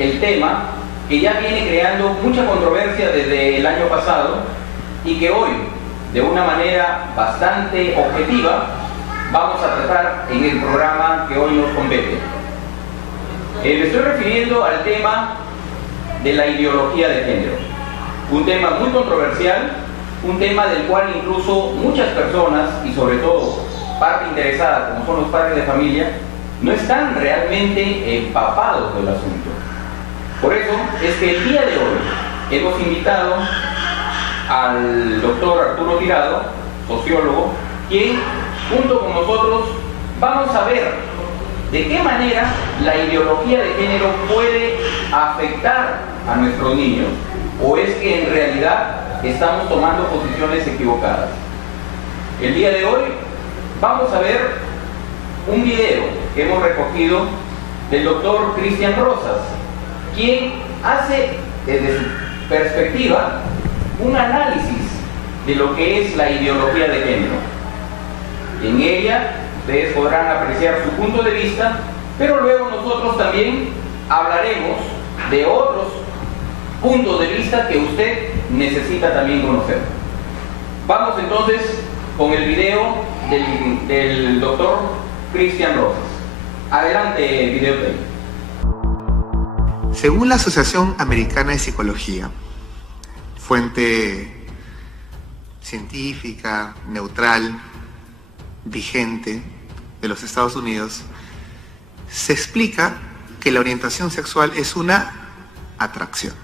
el tema que ya viene creando mucha controversia desde el año pasado y que hoy, de una manera bastante objetiva, vamos a tratar en el programa que hoy nos compete. Me estoy refiriendo al tema de la ideología de género, un tema muy controversial, un tema del cual incluso muchas personas, y sobre todo parte interesada, como son los padres de familia, no están realmente empapados del asunto. Por eso es que el día de hoy hemos invitado al doctor Arturo Tirado, sociólogo, quien junto con nosotros vamos a ver de qué manera la ideología de género puede afectar a nuestros niños, o es que en realidad estamos tomando posiciones equivocadas. El día de hoy vamos a ver un video que hemos recogido del doctor Cristian Rosas, quien hace desde su perspectiva un análisis de lo que es la ideología de género. En ella ustedes podrán apreciar su punto de vista, pero luego nosotros también hablaremos de otros puntos de vista que usted necesita también conocer. Vamos entonces con el video del doctor Cristian Rosas. Adelante, videotape. Según la Asociación Americana de Psicología, fuente científica, neutral, vigente de los Estados Unidos, se explica que la orientación sexual es una atracción.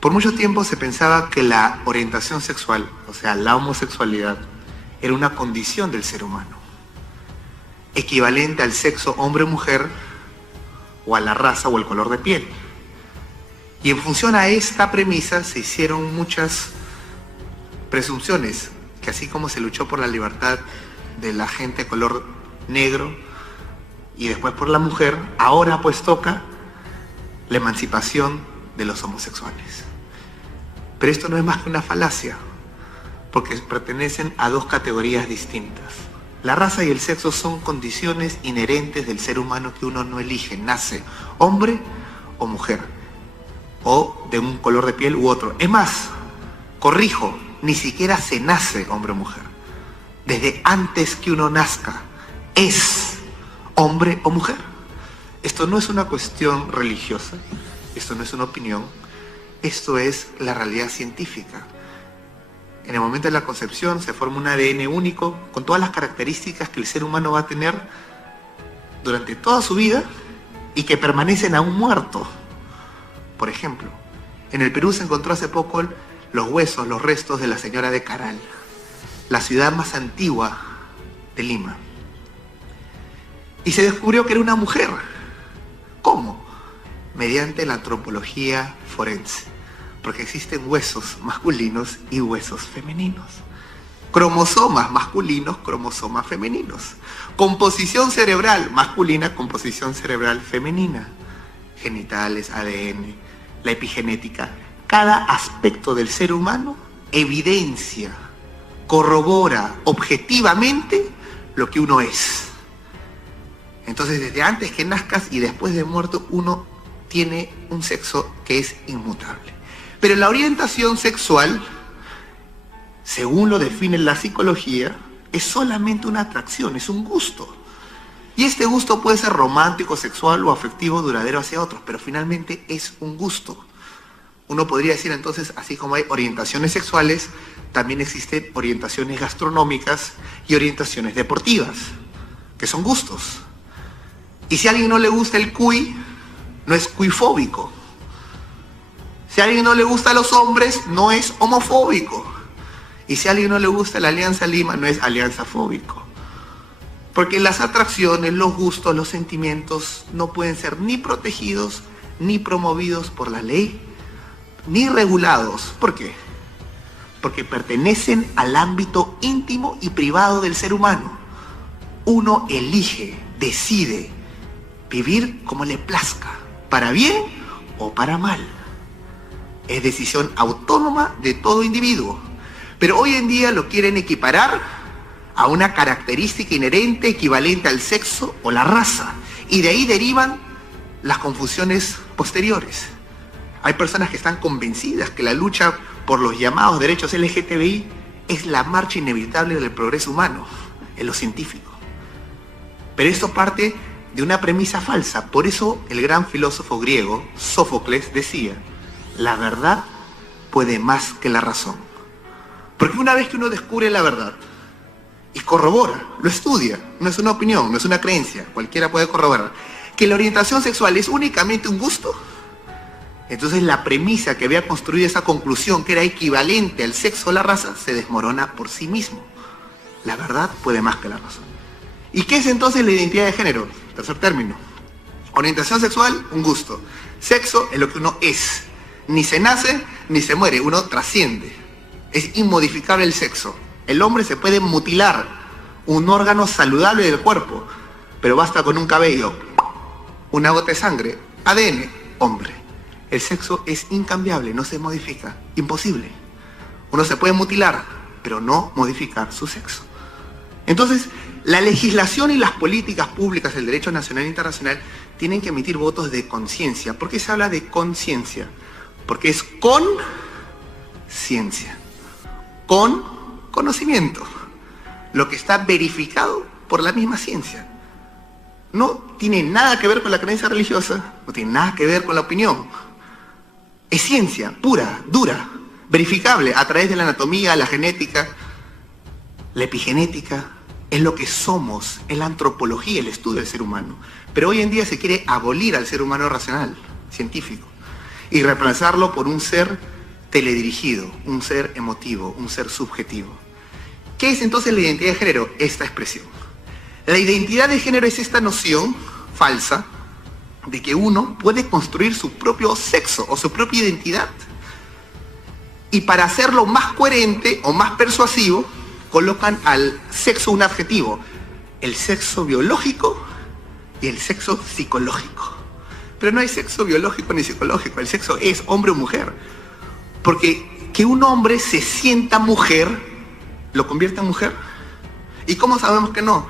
Por mucho tiempo se pensaba que la orientación sexual, o sea, la homosexualidad, era una condición del ser humano, equivalente al sexo hombre o mujer, o a la raza o el color de piel. Y en función a esta premisa se hicieron muchas presunciones, que así como se luchó por la libertad de la gente de color negro y después por la mujer, ahora pues toca la emancipación de los homosexuales. Pero esto no es más que una falacia, porque pertenecen a dos categorías distintas. La raza y el sexo son condiciones inherentes del ser humano que uno no elige, nace hombre o mujer, o de un color de piel u otro. Es más, corrijo, ni siquiera se nace hombre o mujer. Desde antes que uno nazca, es hombre o mujer. Esto no es una cuestión religiosa, esto no es una opinión, esto es la realidad científica. En el momento de la concepción se forma un ADN único con todas las características que el ser humano va a tener durante toda su vida y que permanecen aún muerto. Por ejemplo, en el Perú se encontró hace poco los huesos, los restos de la señora de Caral, la ciudad más antigua de Lima. Y se descubrió que era una mujer. ¿Cómo? Mediante la antropología forense. Porque existen huesos masculinos y huesos femeninos. Cromosomas masculinos, cromosomas femeninos. Composición cerebral masculina, composición cerebral femenina. Genitales, ADN, la epigenética. Cada aspecto del ser humano evidencia, corrobora objetivamente lo que uno es. Entonces, desde antes que nazcas y después de muerto, uno tiene un sexo que es inmutable. Pero la orientación sexual, según lo define la psicología, es solamente una atracción, es un gusto. Y este gusto puede ser romántico, sexual o afectivo duradero hacia otros, pero finalmente es un gusto. Uno podría decir entonces, así como hay orientaciones sexuales, también existen orientaciones gastronómicas y orientaciones deportivas, que son gustos. Y si a alguien no le gusta el cuy, no es cuifóbico. Si a alguien no le gusta a los hombres, no es homofóbico. Y si a alguien no le gusta la Alianza Lima, no es alianzafóbico. Porque las atracciones, los gustos, los sentimientos no pueden ser ni protegidos, ni promovidos por la ley, ni regulados. ¿Por qué? Porque pertenecen al ámbito íntimo y privado del ser humano. Uno elige, decide vivir como le plazca, para bien o para mal. Es decisión autónoma de todo individuo. Pero hoy en día lo quieren equiparar a una característica inherente equivalente al sexo o la raza. Y de ahí derivan las confusiones posteriores. Hay personas que están convencidas que la lucha por los llamados derechos LGTBI es la marcha inevitable del progreso humano, en lo científico. Pero esto parte de una premisa falsa. Por eso el gran filósofo griego, Sófocles, decía: la verdad puede más que la razón. Porque una vez que uno descubre la verdad y corrobora, lo estudia, no es una opinión, no es una creencia, cualquiera puede corroborar, que la orientación sexual es únicamente un gusto, entonces la premisa que había construido esa conclusión, que era equivalente al sexo o la raza, se desmorona por sí mismo. La verdad puede más que la razón. ¿Y qué es entonces la identidad de género? Tercer término. Orientación sexual, un gusto. Sexo es lo que uno es. Ni se nace, ni se muere, uno trasciende. Es inmodificable el sexo. El hombre se puede mutilar un órgano saludable del cuerpo, pero basta con un cabello, una gota de sangre, ADN, hombre. El sexo es incambiable, no se modifica, imposible. Uno se puede mutilar, pero no modificar su sexo. Entonces, la legislación y las políticas públicas del derecho nacional e internacional tienen que emitir votos de conciencia. ¿Por qué se habla de conciencia? Porque es con ciencia, con conocimiento, lo que está verificado por la misma ciencia. No tiene nada que ver con la creencia religiosa, no tiene nada que ver con la opinión. Es ciencia pura, dura, verificable a través de la anatomía, la genética, la epigenética. Es lo que somos, es la antropología, el estudio del ser humano. Pero hoy en día se quiere abolir al ser humano racional, científico, y reemplazarlo por un ser teledirigido, un ser emotivo, un ser subjetivo. ¿Qué es entonces la identidad de género? Esta expresión. La identidad de género es esta noción falsa de que uno puede construir su propio sexo o su propia identidad. Y para hacerlo más coherente o más persuasivo, colocan al sexo un adjetivo: el sexo biológico y el sexo psicológico. Pero no hay sexo biológico ni psicológico, el sexo es hombre o mujer. Porque que un hombre se sienta mujer, ¿lo convierte en mujer? ¿Y cómo sabemos que no?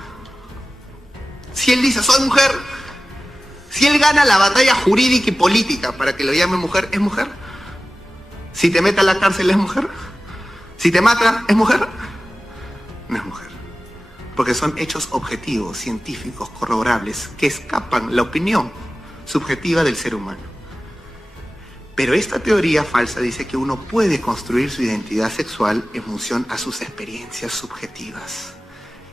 Si él dice soy mujer, si él gana la batalla jurídica y política para que lo llame mujer, ¿es mujer? Si te mete a la cárcel, ¿es mujer? Si te mata, ¿es mujer? No es mujer, porque son hechos objetivos, científicos, corroborables, que escapan la opinión subjetiva del ser humano. Pero esta teoría falsa dice que uno puede construir su identidad sexual en función a sus experiencias subjetivas.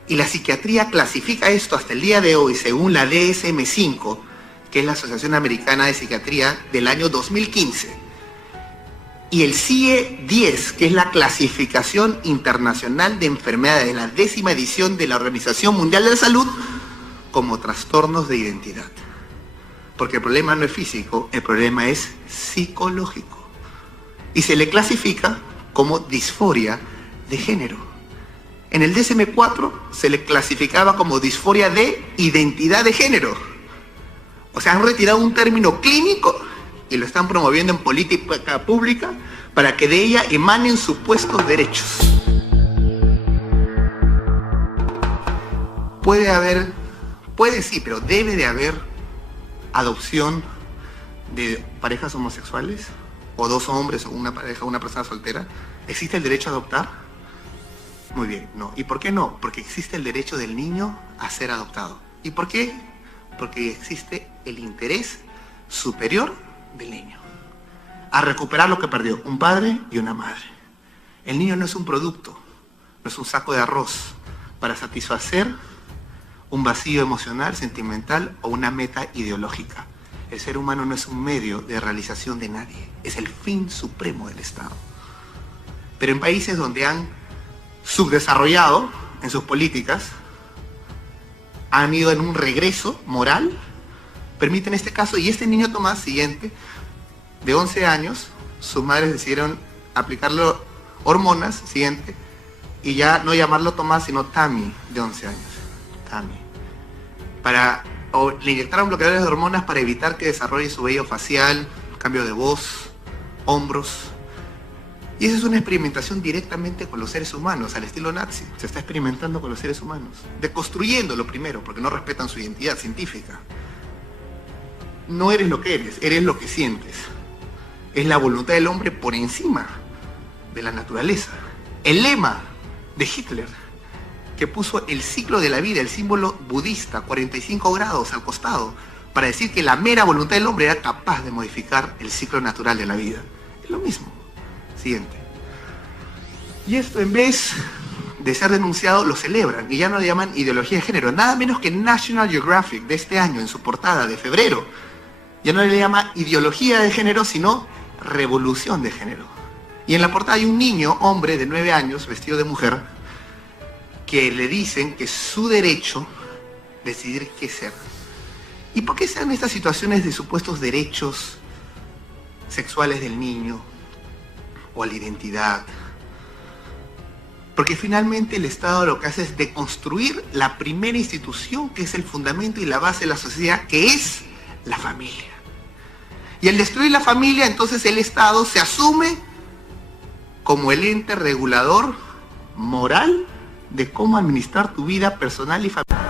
Y la psiquiatría clasifica esto hasta el día de hoy, según la DSM-5, que es la Asociación Americana de Psiquiatría del año 2015. Y el CIE-10, que es la Clasificación Internacional de Enfermedades de la 10ª edición de la Organización Mundial de la Salud, como trastornos de identidad. Porque el problema no es físico, el problema es psicológico. Y se le clasifica como disforia de género. En el DSM-4 se le clasificaba como disforia de identidad de género. O sea, han retirado un término clínico y lo están promoviendo en política pública para que de ella emanen supuestos derechos. Puede sí, pero debe de haber adopción de parejas homosexuales, o dos hombres, o una pareja, o una persona soltera. ¿Existe el derecho a adoptar? Muy bien, no. ¿Y por qué no? Porque existe el derecho del niño a ser adoptado. ¿Y por qué? Porque existe el interés superior del niño a recuperar lo que perdió un padre y una madre. El niño no es un producto, no es un saco de arroz para satisfacer un vacío emocional, sentimental o una meta ideológica. El ser humano no es un medio de realización de nadie, es el fin supremo del Estado. Pero en países donde han subdesarrollado en sus políticas, han ido en un regreso moral, permiten este caso, y este niño Tomás, siguiente, de 11 años, sus madres decidieron aplicarle hormonas, siguiente, y ya no llamarlo Tomás, sino Tami, de 11 años. Tami. Le inyectaron bloqueadores de hormonas para evitar que desarrolle su vello facial, cambio de voz, hombros. Y esa es una experimentación directamente con los seres humanos, al estilo nazi. Se está experimentando con los seres humanos, deconstruyéndolo primero, porque no respetan su identidad científica. no eres lo que eres lo que sientes. Es la voluntad del hombre por encima de la naturaleza. El lema de Hitler, que puso el ciclo de la vida, el símbolo budista, 45 grados al costado, para decir que la mera voluntad del hombre era capaz de modificar el ciclo natural de la vida. Es lo mismo. Siguiente. Y esto, en vez de ser denunciado, lo celebran y ya no le llaman ideología de género. Nada menos que National Geographic de este año, en su portada de febrero, ya no le llama ideología de género, sino revolución de género. Y en la portada hay un niño, hombre de 9 años, vestido de mujer, que le dicen que es su derecho decidir qué ser. ¿Y por qué se dan estas situaciones de supuestos derechos sexuales del niño o a la identidad? Porque finalmente el Estado lo que hace es deconstruir la primera institución que es el fundamento y la base de la sociedad, que es la familia. Y al destruir la familia, entonces el Estado se asume como el ente regulador moral de cómo administrar tu vida personal y familiar.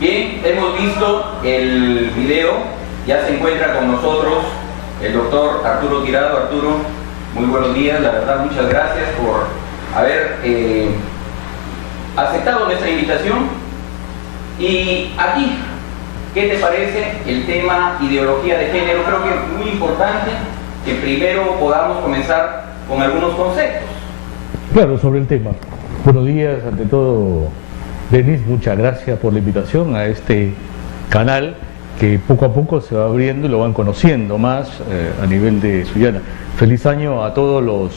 Bien, hemos visto el video, ya se encuentra con nosotros el doctor Arturo Tirado. Arturo, muy buenos días, la verdad muchas gracias por haber aceptado nuestra invitación. Y aquí, ¿qué te parece el tema ideología de género? Creo que es muy importante que primero podamos comenzar con algunos conceptos. Claro, sobre el tema. Buenos días, ante todo, Denis, muchas gracias por la invitación a este canal que poco a poco se va abriendo y lo van conociendo más a nivel de Sullana. Feliz año a todos los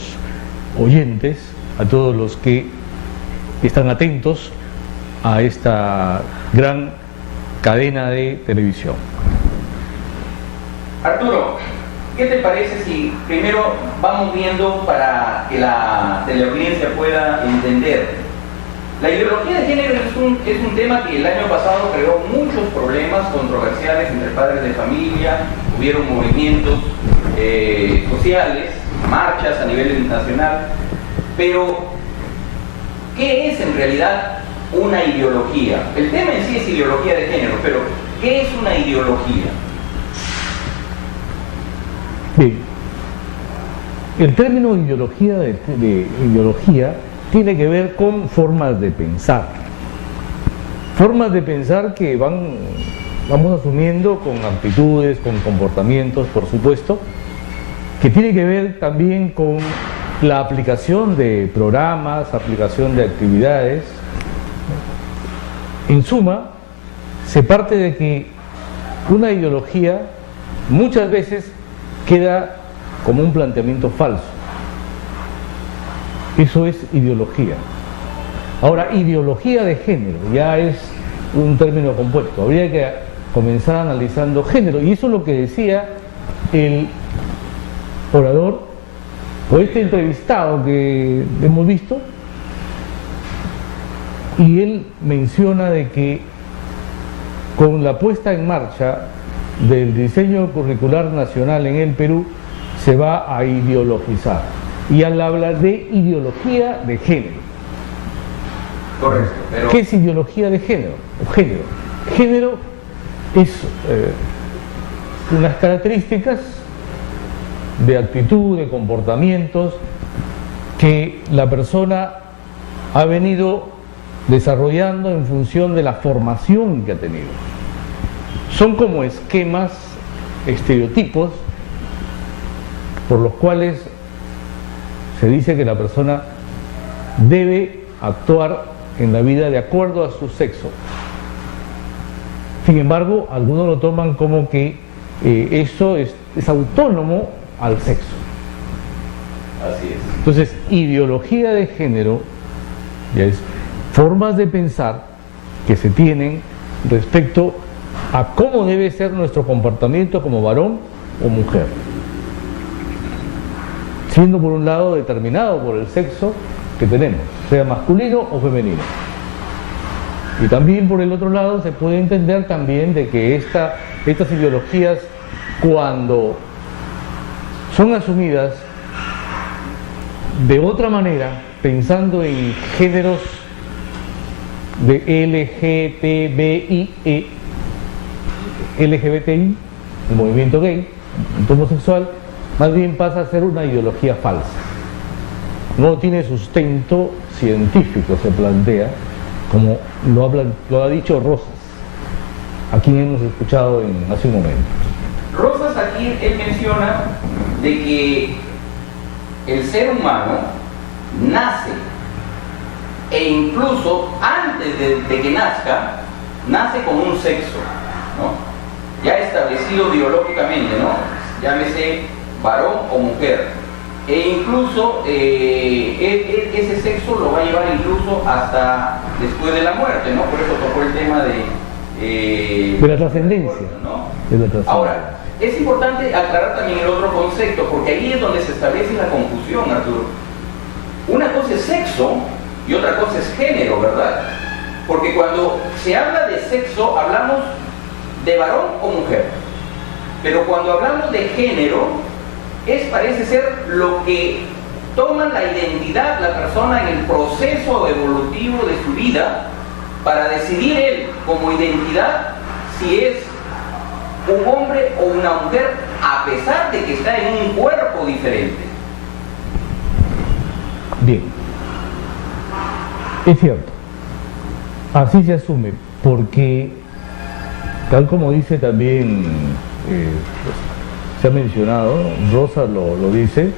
oyentes, a todos los que están atentos a esta gran cadena de televisión. Arturo, ¿qué te parece si primero vamos viendo para que la teleaudiencia pueda entender? La ideología de género es un tema que el año pasado creó muchos problemas controversiales entre padres de familia, hubieron movimientos sociales, marchas a nivel nacional, pero ¿qué es en realidad una ideología? El tema en sí es ideología de género, pero ¿qué es una ideología? Bien, el término ideología de ideología tiene que ver con formas de pensar. Formas de pensar que vamos asumiendo con actitudes, con comportamientos, por supuesto, que tiene que ver también con la aplicación de programas, aplicación de actividades. En suma, se parte de que una ideología muchas veces queda como un planteamiento falso. Eso es ideología. Ahora, ideología de género ya es un término compuesto. Habría que comenzar analizando género. Y eso es lo que decía el orador o este entrevistado que hemos visto. Y él menciona de que con la puesta en marcha del diseño curricular nacional en el Perú se va a ideologizar. Y al hablar de ideología de género. Correcto. Pero... ¿Qué es ideología de género? Género. Género es unas características de actitud, de comportamientos que la persona ha venido desarrollando en función de la formación que ha tenido. Son como esquemas, estereotipos, por los cuales se dice que la persona debe actuar en la vida de acuerdo a su sexo. Sin embargo, algunos lo toman como que eso es autónomo al sexo. Así es. Entonces, ideología de género ya es formas de pensar que se tienen respecto a cómo debe ser nuestro comportamiento como varón o mujer, siendo por un lado determinado por el sexo que tenemos, sea masculino o femenino. Y también por el otro lado se puede entender también de que estas ideologías, cuando son asumidas de otra manera, pensando en géneros de LGTBIE, LGBTI, el movimiento gay, el homosexual, más bien pasa a ser una ideología falsa. No tiene sustento científico, se plantea, como lo ha dicho Rosas, a quien hemos escuchado hace un momento. Rosas aquí él menciona de que el ser humano nace e incluso antes de que nazca, nace con un sexo, ¿no? Ya establecido biológicamente, ¿no? Llámese varón o mujer. E incluso ese sexo lo va a llevar incluso hasta después de la muerte, ¿no? Por eso tocó el tema de la trascendencia, ¿no? Ahora, es importante aclarar también el otro concepto, porque ahí es donde se establece la confusión, Arturo. Una cosa es sexo y otra cosa es género, ¿verdad? Porque cuando se habla de sexo, hablamos de varón o mujer. Pero cuando hablamos de género, parece ser lo que toma la identidad la persona en el proceso evolutivo de su vida para decidir él como identidad si es un hombre o una mujer, a pesar de que está en un cuerpo diferente. Bien, es cierto, así se asume, porque tal como dice también, se ha mencionado, Rosa lo dice,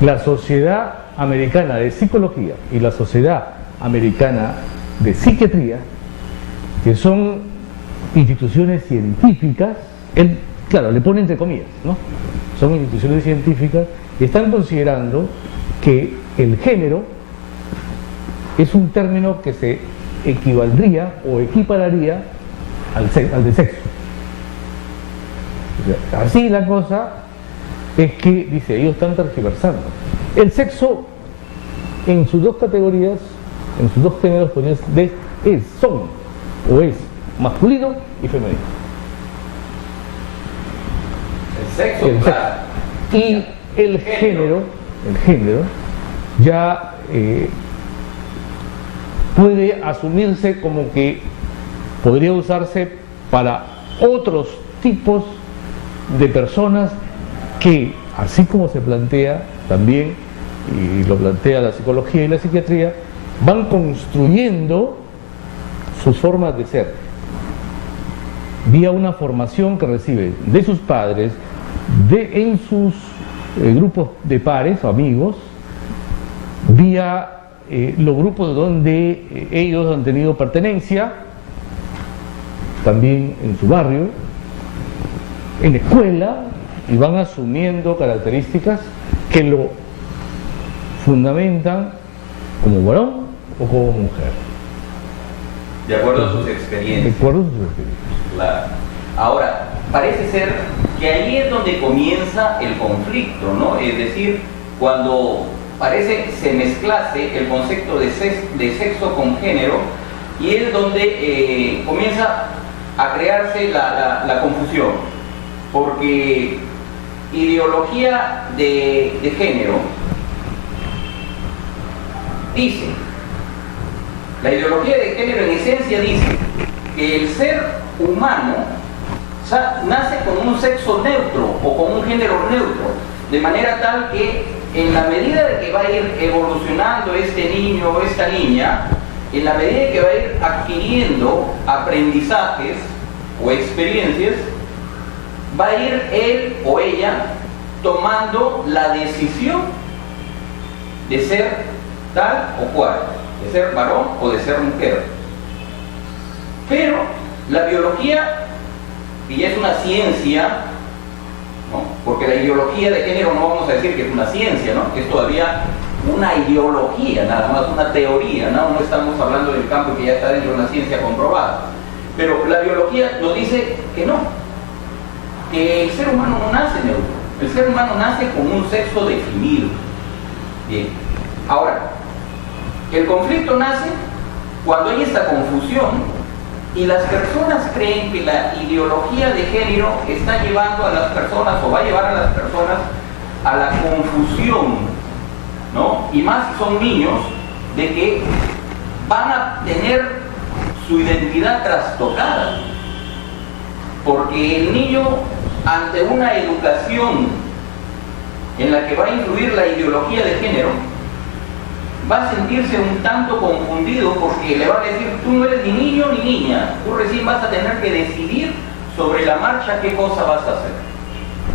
la Sociedad Americana de Psicología y la Sociedad Americana de Psiquiatría, que son instituciones científicas, él, claro, le pone entre comillas, ¿no? Son instituciones científicas y están considerando que el género es un término que se equivaldría o equipararía al de sexo. O sea, así la cosa es que, dice, ellos están tergiversando. El sexo en sus dos categorías, en sus dos géneros, es masculino y femenino. El sexo, claro. Y el género ya puede asumirse como que podría usarse para otros tipos de personas que, así como se plantea también, y lo plantea la psicología y la psiquiatría, van construyendo sus formas de ser vía una formación que reciben de sus padres, en sus grupos de pares o amigos, vía los grupos donde ellos han tenido pertenencia, también en su barrio, en la escuela, y van asumiendo características que lo fundamentan como varón o como mujer. De acuerdo a sus experiencias. Claro. Ahora, parece ser que ahí es donde comienza el conflicto, ¿no? Es decir, cuando parece se mezclase el concepto de sexo con género, y es donde comienza a crearse la confusión, porque ideología de género dice, la ideología de género en esencia dice que el ser humano nace con un sexo neutro o con un género neutro, de manera tal que en la medida de que va a ir evolucionando este niño o esta niña, en la medida de que va a ir adquiriendo aprendizajes o experiencias, va a ir él o ella tomando la decisión de ser tal o cual, de ser varón o de ser mujer. Pero la biología, que ya es una ciencia, ¿no? Porque la ideología de género no vamos a decir que es una ciencia, ¿no? Es todavía una ideología, nada más una teoría, ¿no? No estamos hablando del campo que ya está dentro de una ciencia comprobada. Pero la biología nos dice que no, que el ser humano no nace neutro, el ser humano nace con un sexo definido. Bien, ahora, el conflicto nace cuando hay esta confusión y las personas creen que la ideología de género está llevando a las personas o va a llevar a las personas a la confusión, ¿no? Y más si son niños, de que van a tener su identidad trastocada. porque el niño, ante una educación en la que va a influir la ideología de género, va a sentirse un tanto confundido, porque le va a decir: tú no eres ni niño ni niña, tú recién vas a tener que decidir sobre la marcha qué cosa vas a hacer.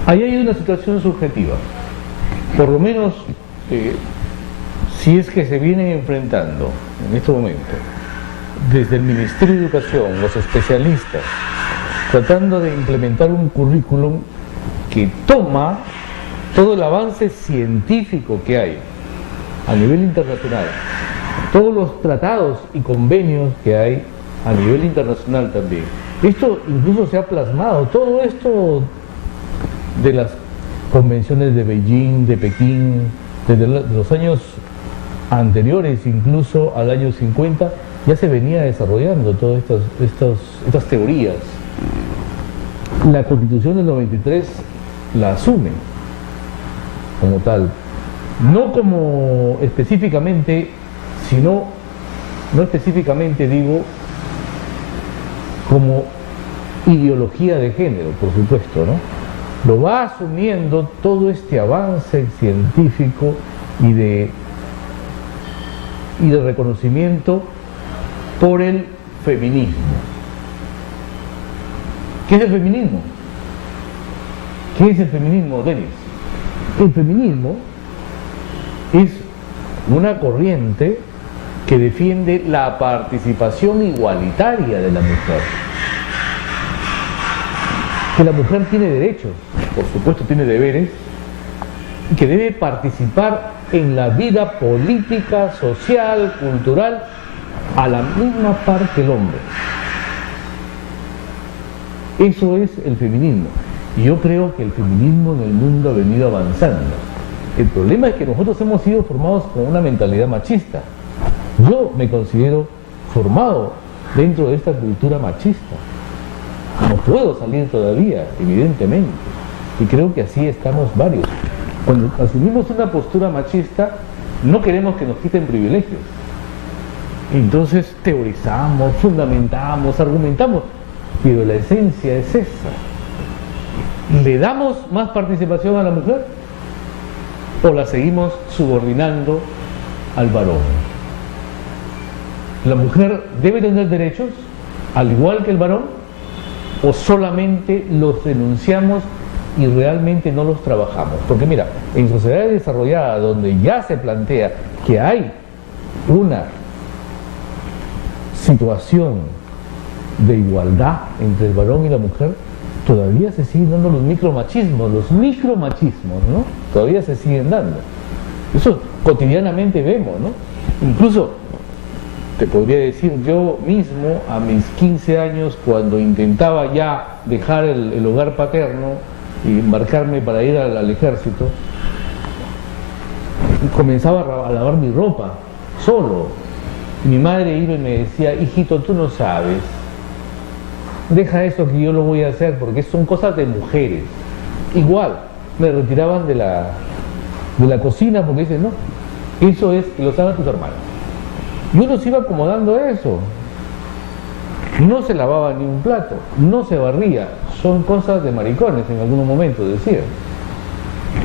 Ahí hay una situación subjetiva, por lo menos si es que se vienen enfrentando en este momento desde el Ministerio de Educación, los especialistas, tratando de implementar un currículum que toma todo el avance científico que hay a nivel internacional, todos los tratados y convenios que hay a nivel internacional también. Esto incluso se ha plasmado, todo esto de las convenciones de Beijing, de Pekín, desde los años anteriores incluso al año 50, ya se venía desarrollando todas estas teorías. La Constitución del 93 la asume como tal, no como específicamente, sino, no específicamente digo, como ideología de género, por supuesto, ¿no? Lo va asumiendo todo este avance científico y de reconocimiento por el feminismo. ¿Qué es el feminismo? ¿Qué es el feminismo, Denis? El feminismo es una corriente que defiende la participación igualitaria de la mujer. Que la mujer tiene derechos, por supuesto tiene deberes, y que debe participar en la vida política, social, cultural, a la misma par que el hombre. Eso es el feminismo. Y yo creo que el feminismo en el mundo ha venido avanzando. El problema es que nosotros hemos sido formados con una mentalidad machista. Yo me considero formado dentro de esta cultura machista. No puedo salir todavía, evidentemente. Y creo que así estamos varios. Cuando asumimos una postura machista, no queremos que nos quiten privilegios. Entonces teorizamos, fundamentamos, argumentamos, pero la esencia es esa. ¿Le damos más participación a la mujer o la seguimos subordinando al varón? ¿La mujer debe tener derechos al igual que el varón o solamente los denunciamos y realmente no los trabajamos? Porque mira, en sociedades desarrolladas donde ya se plantea que hay una situación de igualdad entre el varón y la mujer, todavía se siguen dando los micromachismos, ¿no? Todavía se siguen dando. Eso cotidianamente vemos, ¿no? Incluso, te podría decir, yo mismo a mis 15 años, cuando intentaba ya dejar el hogar paterno y embarcarme para ir al ejército, comenzaba a lavar mi ropa, solo. Y mi madre iba y me decía: hijito, tú no sabes, deja eso que yo lo voy a hacer porque son cosas de mujeres. Igual, me retiraban de la cocina porque dicen: no, eso es que lo hagan tus hermanos. Y uno se iba acomodando a eso. No se lavaba ni un plato, no se barría, son cosas de maricones en algunos momentos, decían.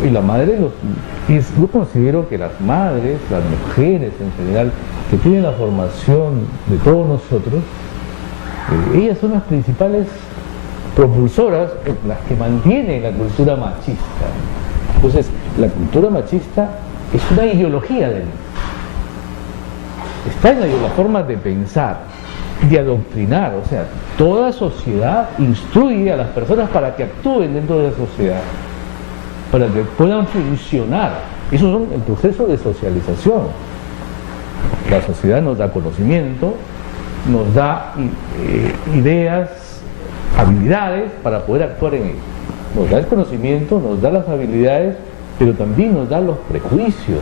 Y la madre yo considero que las madres, las mujeres en general, que tienen la formación de todos nosotros, ellas son las principales propulsoras, las que mantienen la cultura machista. Entonces, la cultura machista es una ideología de él. Está en la forma de pensar, de adoctrinar. O sea, toda sociedad instruye a las personas para que actúen dentro de la sociedad, para que puedan funcionar. Eso es el proceso de socialización. La sociedad nos da conocimiento, nos da ideas, habilidades para poder actuar en ello. Nos da el conocimiento, nos da las habilidades, pero también nos da los prejuicios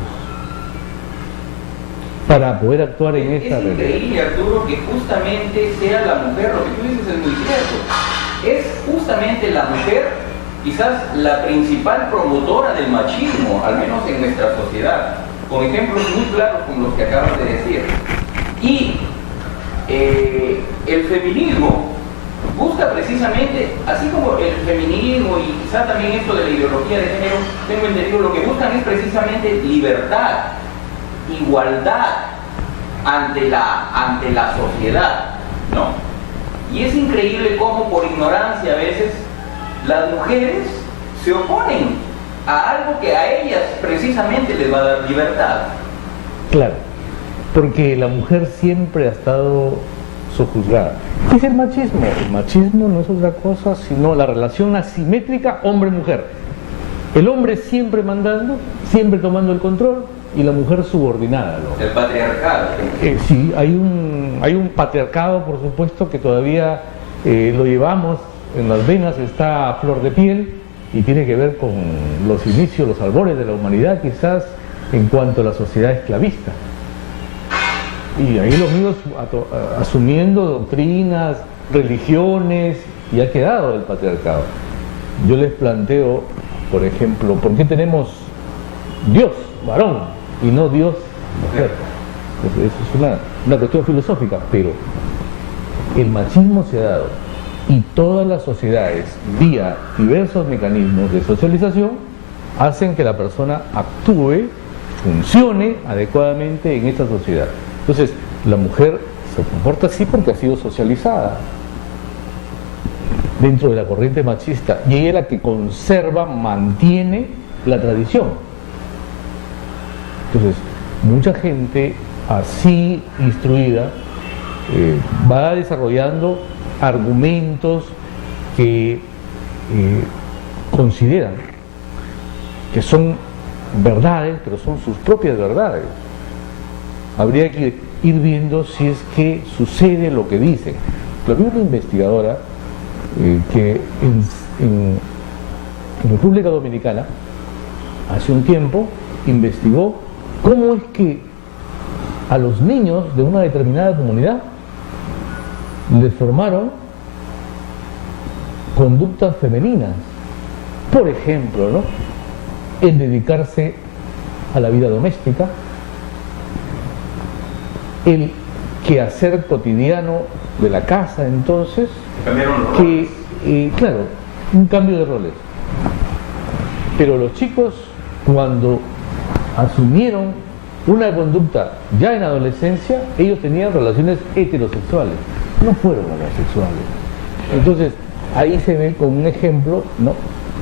para poder actuar en esta realidad. Es increíble, Arturo, que justamente sea la mujer, lo que tú dices es muy cierto, es justamente la mujer quizás la principal promotora del machismo, al menos en nuestra sociedad, con ejemplos muy claros como los que acabas de decir. Y el feminismo busca precisamente, así como el feminismo y quizá también esto de la ideología de género, tengo entendido, lo que buscan es precisamente libertad, igualdad ante la sociedad, ¿no? Y es increíble cómo por ignorancia a veces las mujeres se oponen a algo que a ellas precisamente les va a dar libertad. Claro, porque la mujer siempre ha estado sojuzgada. ¿Qué es el machismo? El machismo no es otra cosa sino la relación asimétrica hombre-mujer. El hombre siempre mandando, siempre tomando el control, y la mujer subordinada, ¿no? El patriarcado. Sí, hay un patriarcado, por supuesto, que todavía lo llevamos en las venas, está a flor de piel, y tiene que ver con los inicios, los albores de la humanidad, quizás, en cuanto a la sociedad esclavista. Y ahí los míos asumiendo doctrinas, religiones, y ha quedado el patriarcado. Yo les planteo, por ejemplo, ¿por qué tenemos Dios, varón, y no Dios, mujer? Pues eso es una cuestión filosófica, pero el machismo se ha dado, y todas las sociedades, vía diversos mecanismos de socialización, hacen que la persona actúe, funcione adecuadamente en esta sociedad. Entonces, la mujer se comporta así porque ha sido socializada dentro de la corriente machista, y ella es la que conserva, mantiene la tradición. Entonces, mucha gente así instruida va desarrollando argumentos que consideran que son verdades, pero son sus propias verdades. Habría que ir viendo si es que sucede lo que dicen. Había una investigadora que en República Dominicana hace un tiempo investigó cómo es que a los niños de una determinada comunidad les formaron conductas femeninas, por ejemplo, ¿no?, en dedicarse a la vida doméstica, el quehacer cotidiano de la casa. Entonces, Cambiaron los roles. claro, un cambio de roles. Pero los chicos, cuando asumieron una conducta ya en adolescencia, ellos tenían relaciones heterosexuales, no fueron homosexuales. Entonces, ahí se ve con un ejemplo, ¿no?,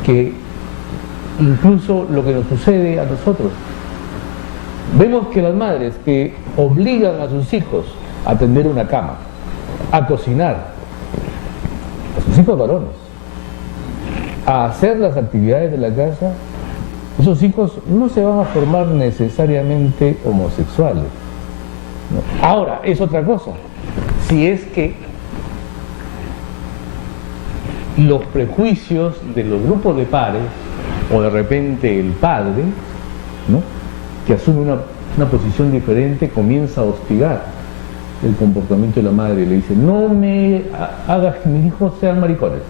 que incluso lo que nos sucede a nosotros, vemos que las madres que obligan a sus hijos a tender una cama, a cocinar, a sus hijos varones, a hacer las actividades de la casa, esos hijos no se van a formar necesariamente homosexuales, ¿no? Ahora, es otra cosa, si es que los prejuicios de los grupos de pares, o de repente el padre, ¿no?, que asume una posición diferente, comienza a hostigar el comportamiento de la madre, y le dice: no me hagas que mis hijos sean maricones,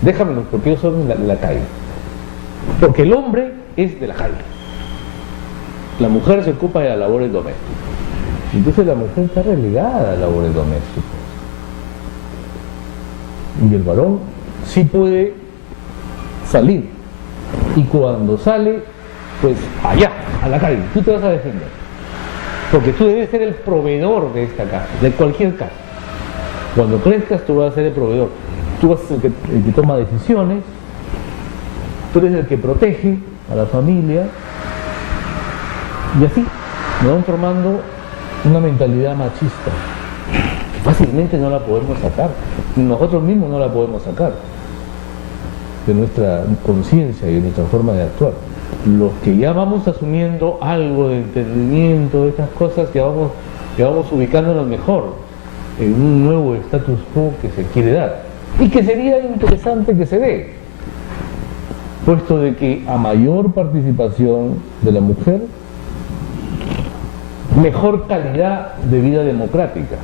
déjamelos porque ellos son de la calle, porque el hombre es de la calle, la mujer se ocupa de las labores domésticas. Entonces la mujer está relegada a labores domésticas, y el varón sí puede salir, y cuando sale, pues allá, a la calle, tú te vas a defender, porque tú debes ser el proveedor de esta casa, de cualquier casa. Cuando crezcas tú vas a ser el proveedor, tú vas a ser el que toma decisiones, tú eres el que protege a la familia, y así nos van formando una mentalidad machista que fácilmente no la podemos sacar, nosotros mismos no la podemos sacar de nuestra conciencia y de nuestra forma de actuar. Los que ya vamos asumiendo algo de entendimiento de estas cosas, ya vamos ubicándonos mejor en un nuevo status quo que se quiere dar, y que sería interesante que se dé, puesto de que a mayor participación de la mujer, mejor calidad de vida democrática.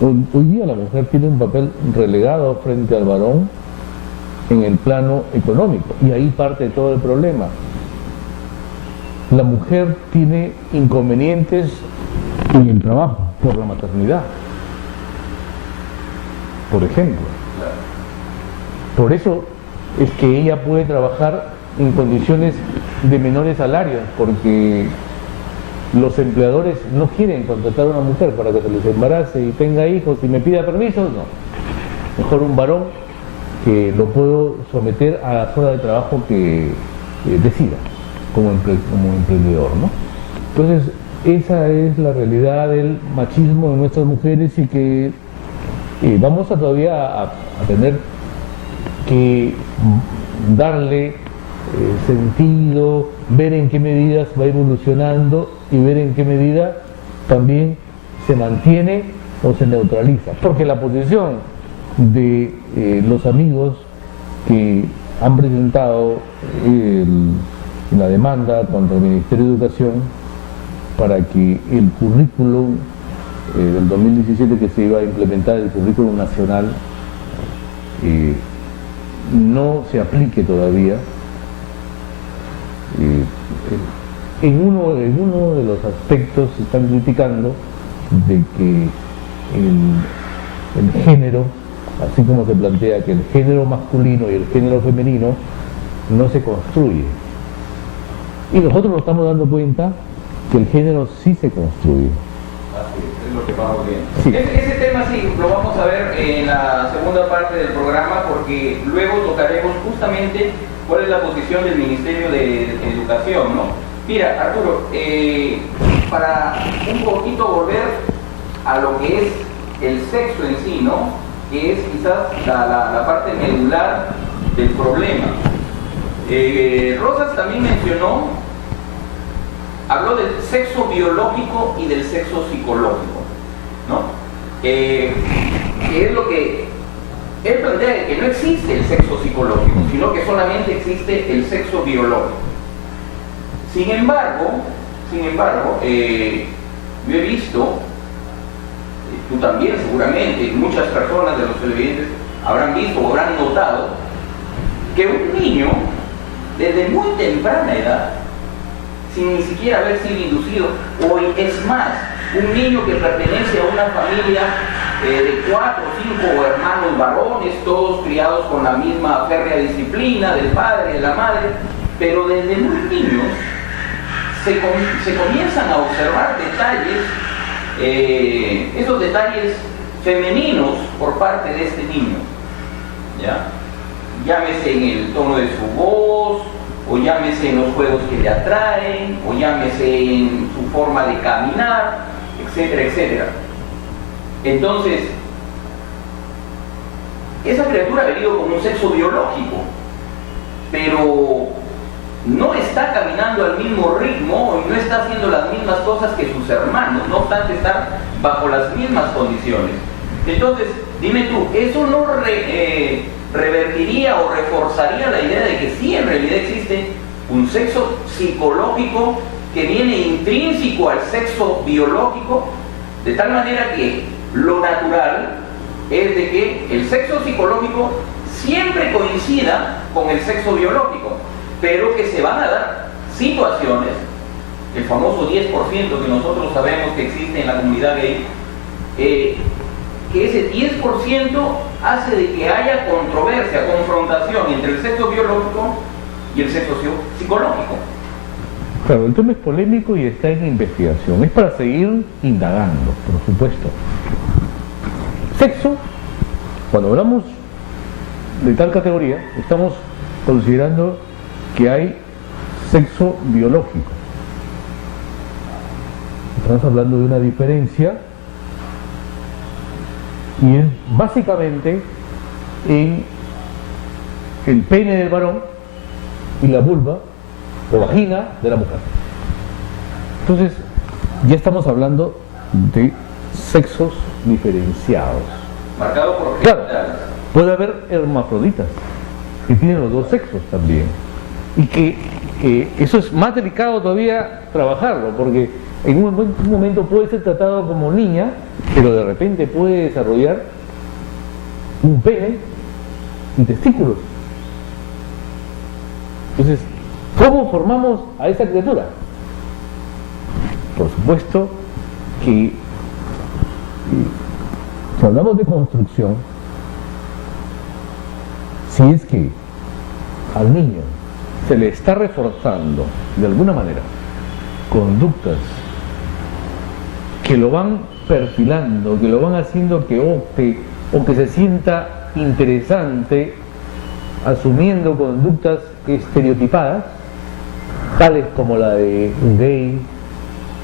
Hoy día la mujer tiene un papel relegado frente al varón en el plano económico, y ahí parte todo el problema. La mujer tiene inconvenientes en el trabajo por la maternidad. por ejemplo. Por eso es que ella puede trabajar en condiciones de menores salarios, porque los empleadores no quieren contratar a una mujer para que se les embarace y tenga hijos y me pida permiso, no. Mejor un varón que lo puedo someter a la zona de trabajo que decida como emprendedor, ¿no? Entonces, esa es la realidad del machismo de nuestras mujeres y que vamos a todavía a tener que darle sentido, ver en qué medidas va evolucionando y ver en qué medida también se mantiene o se neutraliza. Porque la posición de los amigos que han presentado la demanda contra el Ministerio de Educación para que el currículum del 2017 que se iba a implementar, el currículum nacional, no se aplique todavía. En uno de los aspectos se están criticando de que el género, así como se plantea que el género masculino y el género femenino no se construye. Y nosotros nos estamos dando cuenta que el género sí se construye. Así es lo que vamos viendo. Sí. Ese tema sí lo vamos a ver en la segunda parte del programa, porque luego tocaremos justamente cuál es la posición del Ministerio de Educación, ¿no? Mira, Arturo, para un poquito volver a lo que es el sexo en sí, ¿no? Que es quizás la parte medular del problema. Rosas también habló del sexo biológico y del sexo psicológico, ¿no? Que es lo que él plantea, que no existe el sexo psicológico, sino que solamente existe el sexo biológico. Sin embargo, yo he visto, tú también seguramente, muchas personas de los televidentes habrán visto o habrán notado que un niño desde muy temprana edad, sin ni siquiera haber sido inducido, o es más, un niño que pertenece a una familia de 4 o 5 hermanos varones, todos criados con la misma férrea disciplina del padre, de la madre, pero desde muy niños se comienzan a observar detalles, esos detalles femeninos por parte de este niño, ¿ya? Llámese en el tono de su voz, o llámese en los juegos que le atraen, o llámese en su forma de caminar, etcétera, etcétera. Entonces, esa criatura ha venido con un sexo biológico, pero no está caminando al mismo ritmo y no está haciendo las mismas cosas que sus hermanos, no obstante estar bajo las mismas condiciones. Entonces, dime tú, ¿eso no revertiría o reforzaría la idea de que sí, en realidad existe un sexo psicológico que viene intrínseco al sexo biológico, de tal manera que lo natural es de que el sexo psicológico siempre coincida con el sexo biológico, pero que se van a dar situaciones, el famoso 10% que nosotros sabemos que existe en la comunidad gay, que ese 10% hace de que haya controversia, confrontación entre el sexo biológico y el sexo psicológico. Claro, el tema es polémico y está en investigación. Es para seguir indagando, por supuesto. Sexo, cuando hablamos de tal categoría, estamos considerando que hay sexo biológico. Estamos hablando de una diferencia y es básicamente en el pene del varón y la vulva o vagina de la mujer. Entonces, ya estamos hablando de sexos diferenciados. Marcado por Claro, puede haber hermafroditas que tienen los dos sexos también. Y que eso es más delicado todavía trabajarlo, porque en un momento puede ser tratado como niña, pero de repente puede desarrollar un pene y testículos. Entonces, ¿cómo formamos a esa criatura? Por supuesto que si hablamos de construcción, si es que al niño se le está reforzando de alguna manera conductas que lo van perfilando, que lo van haciendo que opte o que se sienta interesante asumiendo conductas estereotipadas, tales como la de un gay,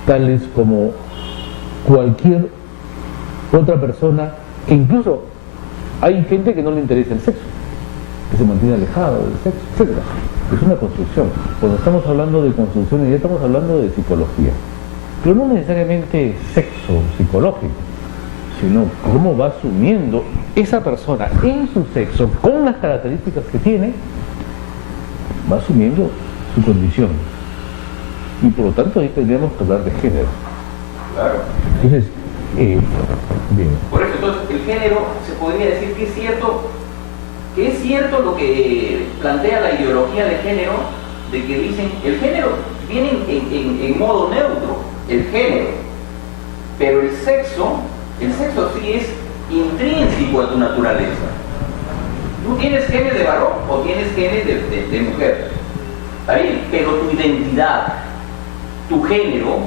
tales como cualquier otra persona, que incluso hay gente que no le interesa el sexo, que se mantiene alejado del sexo, etc. Es una construcción. Cuando estamos hablando de construcción, ya estamos hablando de psicología, pero no necesariamente sexo psicológico, sino cómo va asumiendo esa persona en su sexo, con las características que tiene, va asumiendo su condición. Y por lo tanto ahí tendríamos que hablar de género. Claro. Entonces, bien. Por eso, entonces, el género, se podría decir que es cierto lo que plantea la ideología de género, de que dicen, el género viene en modo neutro, el género, pero el sexo sí es intrínseco a tu naturaleza. Tú tienes genes de varón o tienes genes de mujer, está bien, pero tu identidad, tu género,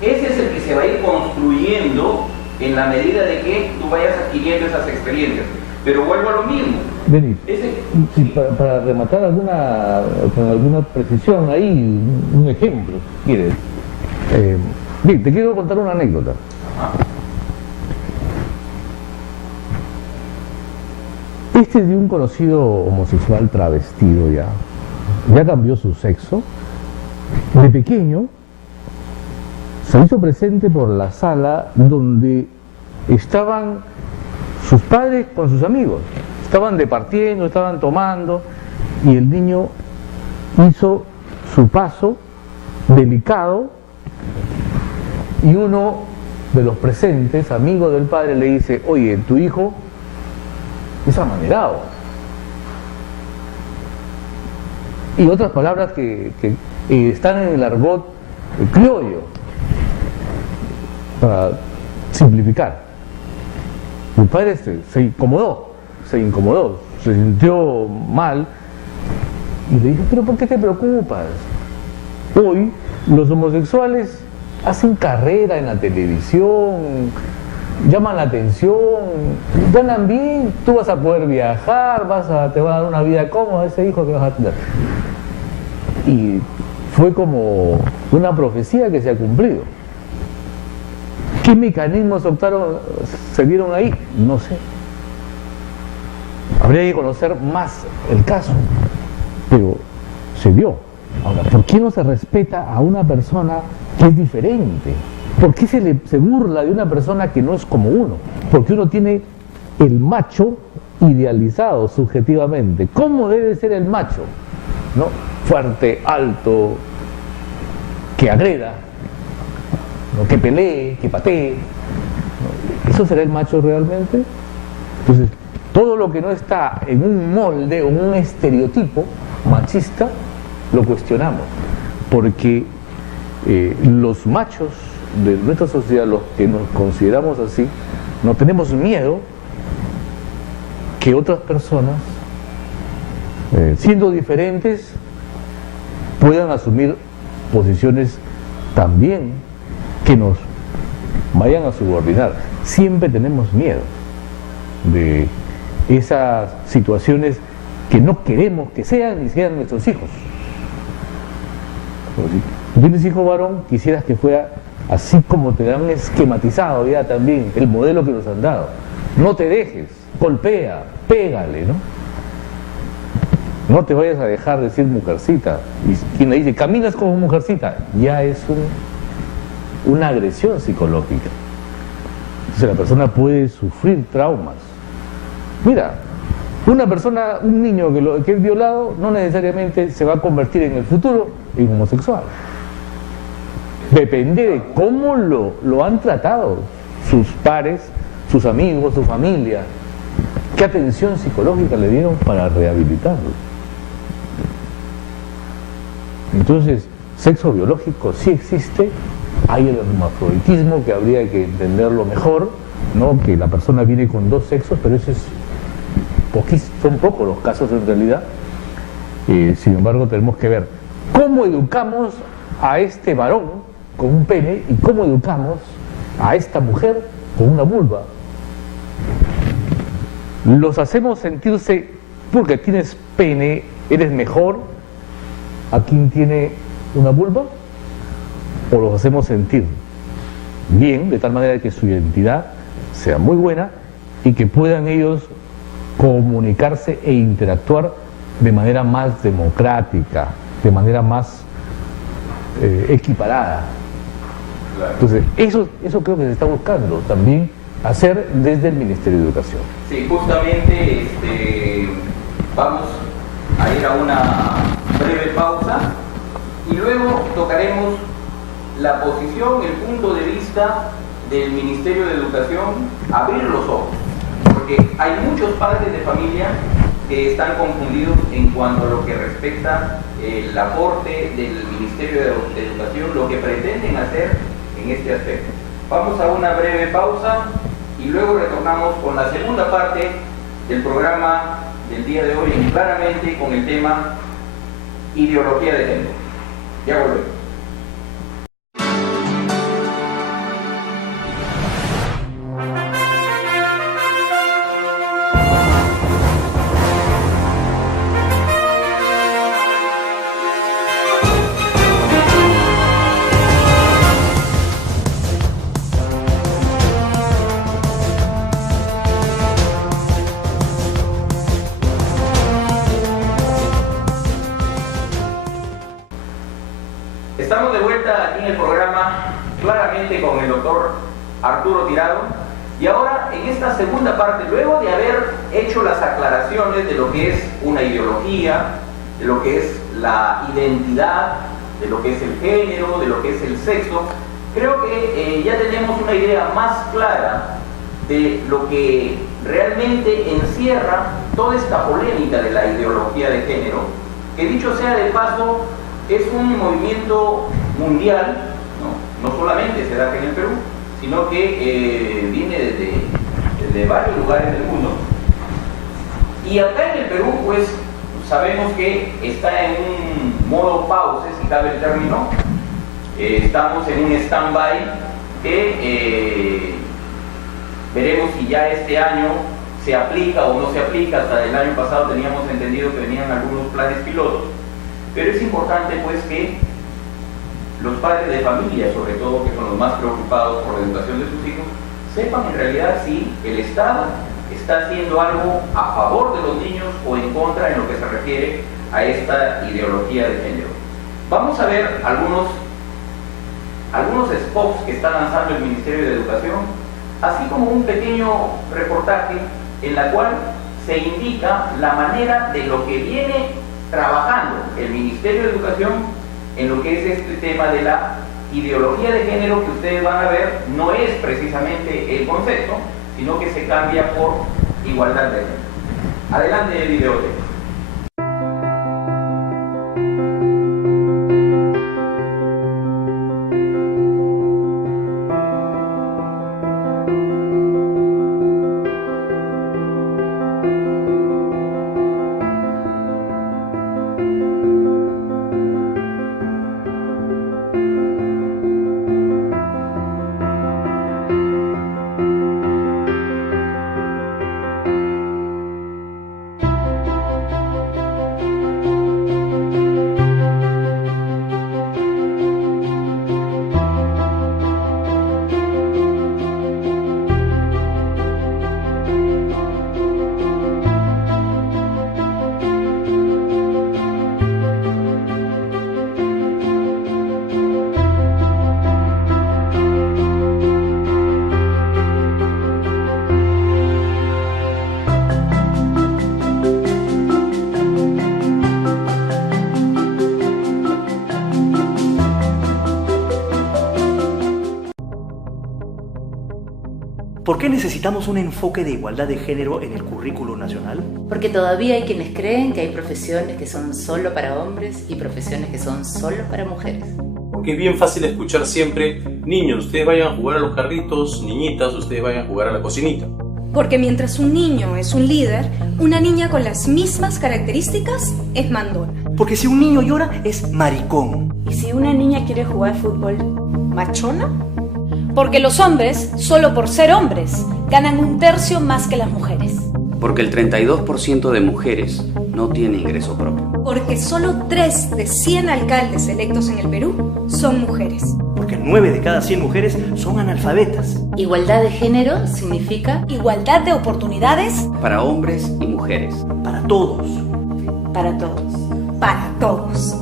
ese es el que se va a ir construyendo en la medida de que tú vayas adquiriendo esas experiencias. Pero vuelvo a lo mismo. Denis, para rematar con alguna precisión ahí, un ejemplo, ¿quieres? Bien, te quiero contar una anécdota. Este es de un conocido homosexual travestido ya cambió su sexo. De pequeño se hizo presente por la sala donde estaban sus padres con sus amigos. Estaban departiendo, estaban tomando, y el niño hizo su paso delicado, y uno de los presentes, amigo del padre, le dice: oye, tu hijo es amanerado. Y otras palabras que están en el argot criollo, para simplificar. El padre se incomodó, se sintió mal y le dijo: pero ¿por qué te preocupas? Hoy los homosexuales hacen carrera en la televisión, llaman la atención, ganan bien, tú vas a poder viajar, te va a dar una vida cómoda ese hijo que vas a tener. Y fue como una profecía que se ha cumplido. ¿Qué mecanismos se vieron ahí? No sé. Habría que conocer más el caso, pero se dio. Ahora, ¿por qué no se respeta a una persona que es diferente? ¿Por qué se burla de una persona que no es como uno? Porque uno tiene el macho idealizado subjetivamente. ¿Cómo debe ser el macho? ¿No? Fuerte, alto, que agreda, ¿no? Que pelee, que patee, ¿no? ¿Eso será el macho realmente? Entonces, todo lo que no está en un molde o en un estereotipo machista, lo cuestionamos, porque los machos de nuestra sociedad, los que nos consideramos así, no tenemos miedo que otras personas, siendo diferentes, puedan asumir posiciones también que nos vayan a subordinar. Siempre tenemos miedo de esas situaciones que no queremos que sean ni sean nuestros hijos. Si tienes hijo varón, quisieras que fuera así como te han esquematizado ya también el modelo que nos han dado. No te dejes, golpea, pégale, ¿no? No te vayas a dejar decir mujercita. Y quien le dice, caminas como mujercita, ya es una agresión psicológica. Entonces la persona puede sufrir traumas. Mira, un niño que es violado no necesariamente se va a convertir en el futuro en homosexual. Depende de cómo lo han tratado sus pares, sus amigos, su familia. ¿Qué atención psicológica le dieron para rehabilitarlo? Entonces, sexo biológico sí existe. Hay el hermafroditismo, que habría que entenderlo mejor, ¿no? Que la persona viene con dos sexos, pero eso es son pocos los casos en realidad. Sin embargo, tenemos que ver cómo educamos a este varón con un pene y cómo educamos a esta mujer con una vulva. ¿Los hacemos sentirse porque tienes pene, eres mejor a quien tiene una vulva? ¿O los hacemos sentir bien, de tal manera que su identidad sea muy buena y que puedan ellos comunicarse e interactuar de manera más democrática, de manera más equiparada? Claro. Entonces, eso creo que se está buscando también hacer desde el Ministerio de Educación. Sí, justamente vamos a ir a una breve pausa y luego tocaremos la posición, el punto de vista del Ministerio de Educación, abrir los ojos, porque hay muchos padres de familia que están confundidos en cuanto a lo que respecta el aporte del Ministerio de Educación, lo que pretenden hacer en este aspecto. Vamos a una breve pausa y luego retornamos con la segunda parte del programa del día de hoy, claramente con el tema ideología de género. Ya volvemos. Estamos de vuelta aquí en el programa, claramente con el doctor Arturo Tirado, y ahora en esta segunda parte, luego de haber hecho las aclaraciones de lo que es una ideología, de lo que es la identidad, de lo que es el género, de lo que es el sexo, creo que ya tenemos una idea más clara de lo que realmente encierra toda esta polémica de la ideología de género, que dicho sea de paso, es un movimiento mundial, no solamente se da aquí en el Perú, sino que viene desde varios lugares del mundo. Y acá en el Perú, pues, sabemos que está en un modo pause, si cabe el término. Estamos en un stand-by que veremos si ya este año se aplica o no se aplica. Hasta el año pasado teníamos entendido que venían algunos planes pilotos. Pero es importante pues que los padres de familia, sobre todo, que son los más preocupados por la educación de sus hijos, sepan en realidad si el Estado está haciendo algo a favor de los niños o en contra en lo que se refiere a esta ideología de género. Vamos a ver algunos spots que está lanzando el Ministerio de Educación, así como un pequeño reportaje en la cual se indica la manera de lo que viene trabajando el Ministerio de Educación en lo que es este tema de la ideología de género, que ustedes van a ver no es precisamente el concepto, sino que se cambia por igualdad de género. Adelante el video. ¿Por qué necesitamos un enfoque de igualdad de género en el currículo nacional? Porque todavía hay quienes creen que hay profesiones que son solo para hombres y profesiones que son solo para mujeres. Porque es bien fácil escuchar siempre: niños, ustedes vayan a jugar a los carritos; niñitas, ustedes vayan a jugar a la cocinita. Porque mientras un niño es un líder, una niña con las mismas características es mandona. Porque si un niño llora, es maricón. ¿Y si una niña quiere jugar fútbol, machona? Porque los hombres, solo por ser hombres, ganan 1/3 más que las mujeres. Porque el 32% de mujeres no tiene ingreso propio. Porque solo 3 de 100 alcaldes electos en el Perú son mujeres. Porque 9 de cada 100 mujeres son analfabetas. Igualdad de género significa igualdad de oportunidades Para hombres y mujeres. Para todos. Para todos. para todos.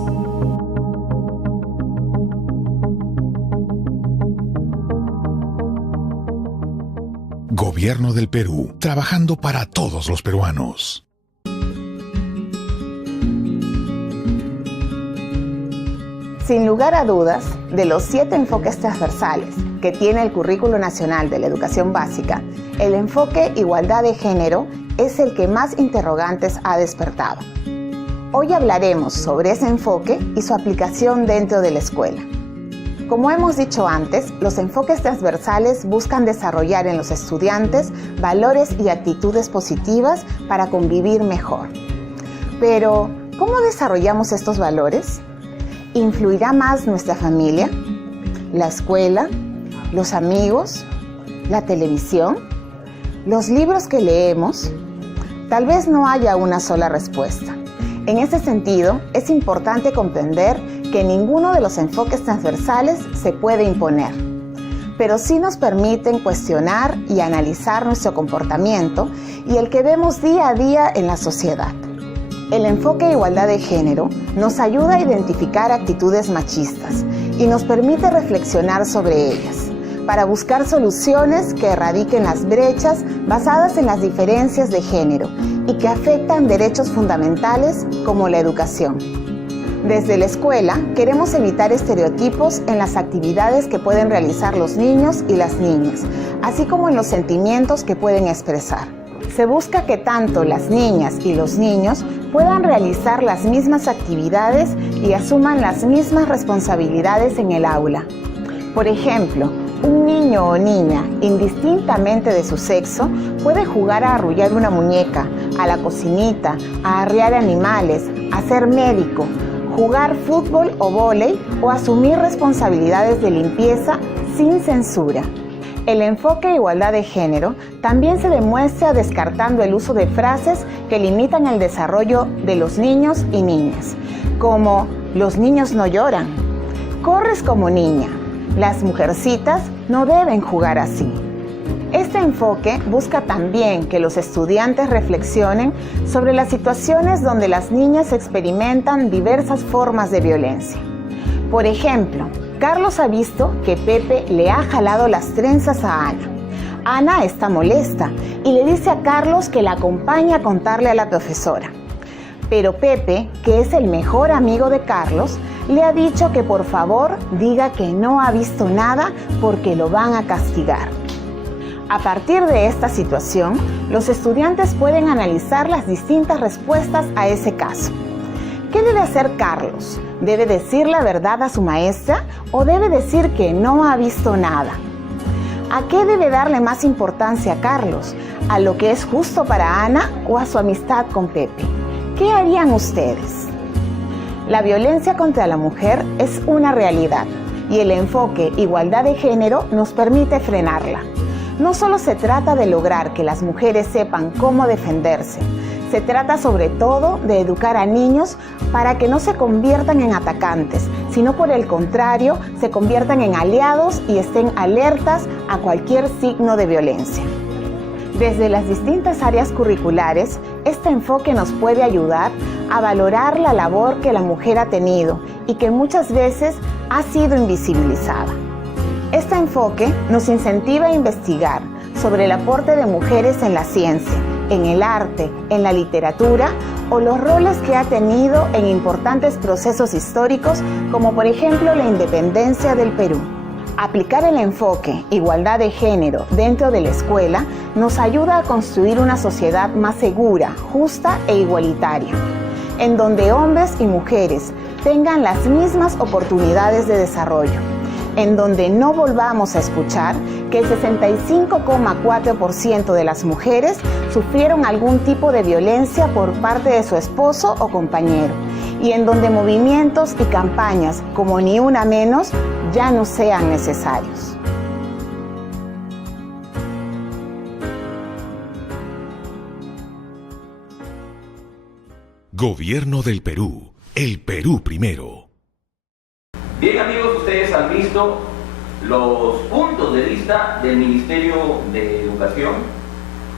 Gobierno del Perú, trabajando para todos los peruanos. Sin lugar a dudas, de los 7 enfoques transversales que tiene el Currículo Nacional de la Educación Básica, el enfoque Igualdad de Género es el que más interrogantes ha despertado. Hoy hablaremos sobre ese enfoque y su aplicación dentro de la escuela. Como hemos dicho antes, los enfoques transversales buscan desarrollar en los estudiantes valores y actitudes positivas para convivir mejor. Pero, ¿cómo desarrollamos estos valores? ¿Influirá más nuestra familia, la escuela, los amigos, la televisión, los libros que leemos? Tal vez no haya una sola respuesta. En ese sentido, es importante comprender que ninguno de los enfoques transversales se puede imponer, pero sí nos permiten cuestionar y analizar nuestro comportamiento y el que vemos día a día en la sociedad. El enfoque Igualdad de Género nos ayuda a identificar actitudes machistas y nos permite reflexionar sobre ellas, para buscar soluciones que erradiquen las brechas basadas en las diferencias de género y que afectan derechos fundamentales como la educación. Desde la escuela queremos evitar estereotipos en las actividades que pueden realizar los niños y las niñas, así como en los sentimientos que pueden expresar. Se busca que tanto las niñas y los niños puedan realizar las mismas actividades y asuman las mismas responsabilidades en el aula. Por ejemplo, un niño o niña, indistintamente de su sexo, puede jugar a arrullar una muñeca, a la cocinita, a arrear animales, a ser médico, jugar fútbol o vóley o asumir responsabilidades de limpieza sin censura. El enfoque Igualdad de Género también se demuestra descartando el uso de frases que limitan el desarrollo de los niños y niñas, como los niños no lloran, corres como niña, las mujercitas no deben jugar así. Este enfoque busca también que los estudiantes reflexionen sobre las situaciones donde las niñas experimentan diversas formas de violencia. Por ejemplo, Carlos ha visto que Pepe le ha jalado las trenzas a Ana. Ana está molesta y le dice a Carlos que la acompañe a contarle a la profesora. Pero Pepe, que es el mejor amigo de Carlos, le ha dicho que por favor diga que no ha visto nada porque lo van a castigar. A partir de esta situación, los estudiantes pueden analizar las distintas respuestas a ese caso. ¿Qué debe hacer Carlos? ¿Debe decir la verdad a su maestra o debe decir que no ha visto nada? ¿A qué debe darle más importancia Carlos? ¿A lo que es justo para Ana o a su amistad con Pepe? ¿Qué harían ustedes? La violencia contra la mujer es una realidad y el enfoque Igualdad de Género nos permite frenarla. No solo se trata de lograr que las mujeres sepan cómo defenderse, se trata sobre todo de educar a niños para que no se conviertan en atacantes, sino por el contrario, se conviertan en aliados y estén alertas a cualquier signo de violencia. Desde las distintas áreas curriculares, este enfoque nos puede ayudar a valorar la labor que la mujer ha tenido y que muchas veces ha sido invisibilizada. Este enfoque nos incentiva a investigar sobre el aporte de mujeres en la ciencia, en el arte, en la literatura o los roles que ha tenido en importantes procesos históricos como por ejemplo la independencia del Perú. Aplicar el enfoque Igualdad de Género dentro de la escuela nos ayuda a construir una sociedad más segura, justa e igualitaria, en donde hombres y mujeres tengan las mismas oportunidades de desarrollo, en donde no volvamos a escuchar que el 65,4% de las mujeres sufrieron algún tipo de violencia por parte de su esposo o compañero, y en donde movimientos y campañas como Ni Una Menos ya no sean necesarios. Gobierno del Perú. El Perú primero. Bien, amigos, ustedes han visto los puntos de vista del Ministerio de Educación,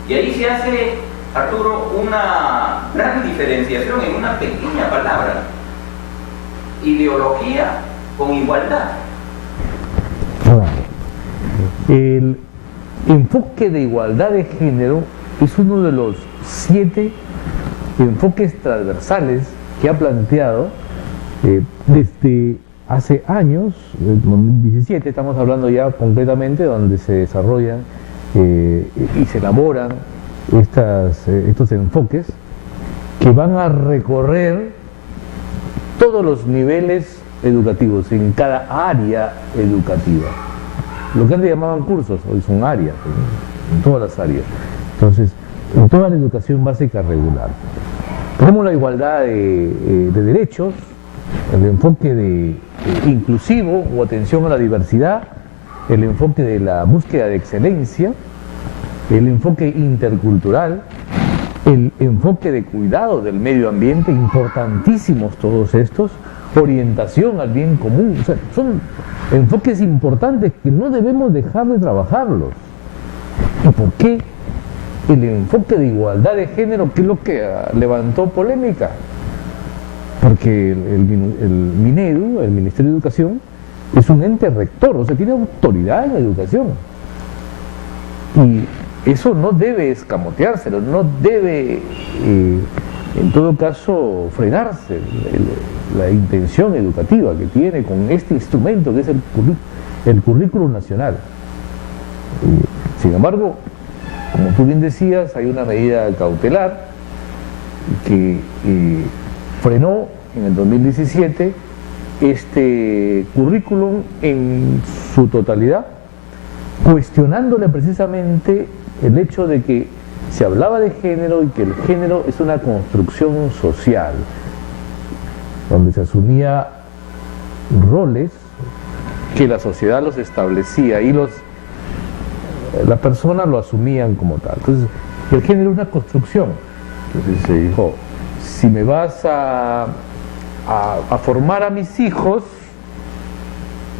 y ahí se hace, Arturo, una gran diferenciación en una pequeña palabra: ideología con igualdad. El enfoque de igualdad de género es uno de los 7 enfoques transversales que ha planteado desde hace años, en 2017 estamos hablando ya concretamente, donde se desarrollan y se elaboran estos enfoques que van a recorrer todos los niveles educativos, en cada área educativa. Lo que antes llamaban cursos, hoy son áreas, en todas las áreas. Entonces, en toda la educación básica regular. Como la igualdad de derechos, el enfoque de inclusivo o atención a la diversidad, el enfoque de la búsqueda de excelencia, el enfoque intercultural, el enfoque de cuidado del medio ambiente, importantísimos todos estos, orientación al bien común. O sea, son enfoques importantes que no debemos dejar de trabajarlos. ¿Y por qué el enfoque de igualdad de género, que es lo que levantó polémica? Porque el Minedu, el Ministerio de Educación, es un ente rector, o sea, tiene autoridad en la educación. Y eso no debe escamoteárselo, no debe, en todo caso, frenarse la intención educativa que tiene con este instrumento que es el currículum nacional. Sin embargo, como tú bien decías, hay una medida cautelar que frenó en el 2017 este currículum en su totalidad, cuestionándole precisamente el hecho de que se hablaba de género y que el género es una construcción social, donde se asumía roles que la sociedad los establecía y las personas lo asumían como tal. Entonces, el género es una construcción. Entonces se dijo, si me vas a formar a mis hijos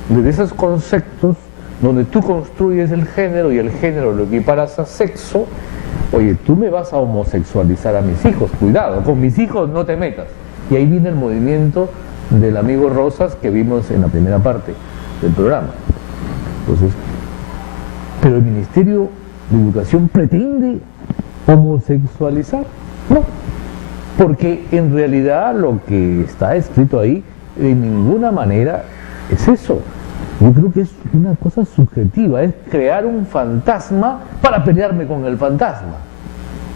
desde esos conceptos donde tú construyes el género y el género lo equiparas a sexo, oye, tú me vas a homosexualizar a mis hijos, cuidado, con mis hijos no te metas. Y ahí viene el movimiento del amigo Rosas que vimos en la primera parte del programa. Entonces, pero el Ministerio de Educación pretende homosexualizar, no, porque en realidad lo que está escrito ahí de ninguna manera es eso. Yo creo que es una cosa subjetiva, es crear un fantasma para pelearme con el fantasma.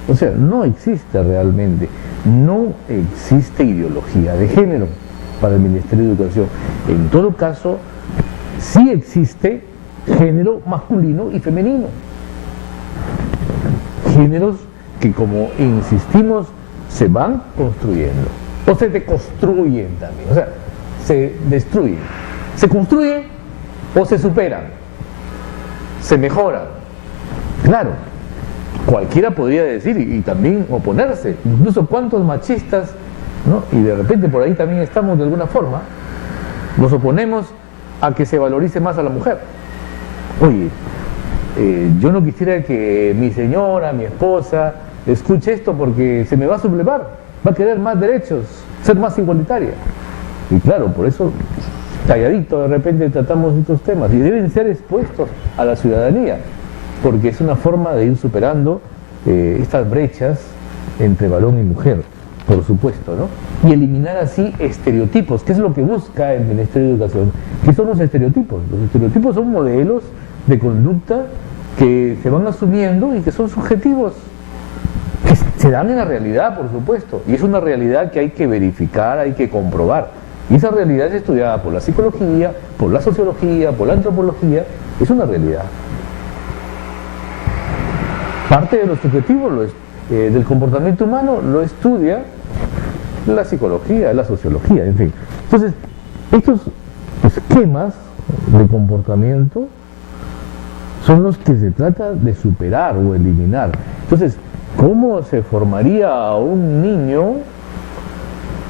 O sea, no existe realmente, no existe ideología de género para el Ministerio de Educación. En todo caso, sí existe género masculino y femenino. Géneros que, como insistimos, se van construyendo o se deconstruyen también, o sea, se destruyen, se construyen o se superan, se mejoran. Claro, cualquiera podría decir y también oponerse, incluso cuántos machistas, ¿no? Y de repente por ahí también estamos de alguna forma, nos oponemos a que se valorice más a la mujer. Oye, yo no quisiera que mi señora, mi esposa, escuche esto porque se me va a sublevar, va a querer más derechos, ser más igualitaria. Y claro, por eso, calladito, de repente tratamos estos temas y deben ser expuestos a la ciudadanía, porque es una forma de ir superando estas brechas entre varón y mujer, por supuesto, ¿no? Y eliminar así estereotipos, que es lo que busca el Ministerio de Educación. ¿Qué son los estereotipos? Los estereotipos son modelos de conducta que se van asumiendo y que son subjetivos, que se dan en la realidad, por supuesto, y es una realidad que hay que verificar, hay que comprobar, Y esa realidad es estudiada por la psicología, por la sociología, por la antropología, es una realidad. Parte de los objetivos del comportamiento humano lo estudia la psicología, la sociología, en fin. Entonces, estos esquemas de comportamiento son los que se trata de superar o eliminar. Entonces, ¿cómo se formaría a un niño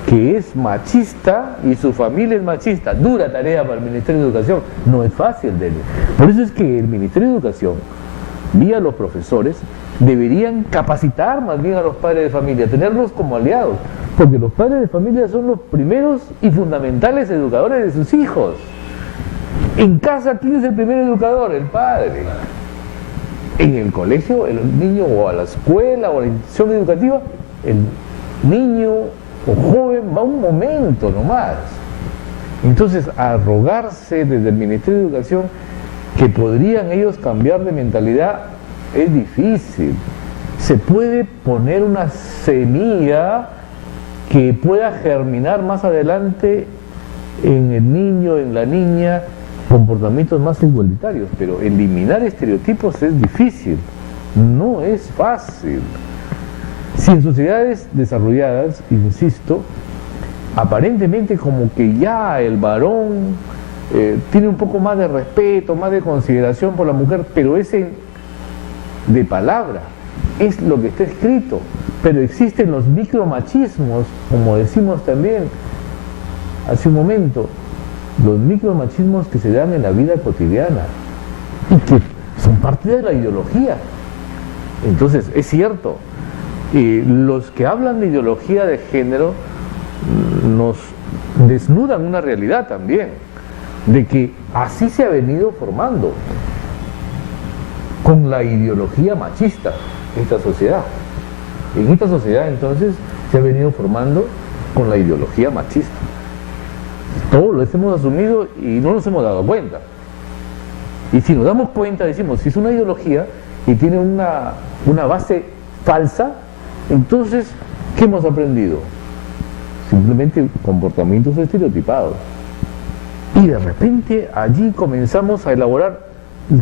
que es machista y su familia es machista? Dura tarea para el Ministerio de Educación, no es fácil de él. Por eso es que el Ministerio de Educación, vía los profesores, deberían capacitar más bien a los padres de familia, tenerlos como aliados, porque los padres de familia son los primeros y fundamentales educadores de sus hijos. En casa, ¿quién es el primer educador? El padre. En el colegio, el niño, o a la escuela, o a la institución educativa, el niño o joven va un momento nomás. Entonces, arrogarse desde el Ministerio de Educación que podrían ellos cambiar de mentalidad es difícil. Se puede poner una semilla que pueda germinar más adelante en el niño, en la niña, comportamientos más igualitarios, pero eliminar estereotipos es difícil, no es fácil. Si en sociedades desarrolladas, insisto, aparentemente como que ya el varón tiene un poco más de respeto, más de consideración por la mujer, pero ese de palabra es lo que está escrito, pero existen los micromachismos, como decimos también hace un momento, los micromachismos que se dan en la vida cotidiana y que son parte de la ideología. Entonces, es cierto, los que hablan de ideología de género nos desnudan una realidad también, de que así se ha venido formando con la ideología machista esta sociedad. En esta sociedad entonces se ha venido formando con la ideología machista. Todos lo hemos asumido y no nos hemos dado cuenta. Y si nos damos cuenta, decimos, si es una ideología y tiene una base falsa, entonces, ¿qué hemos aprendido? Simplemente comportamientos estereotipados. Y de repente allí comenzamos a elaborar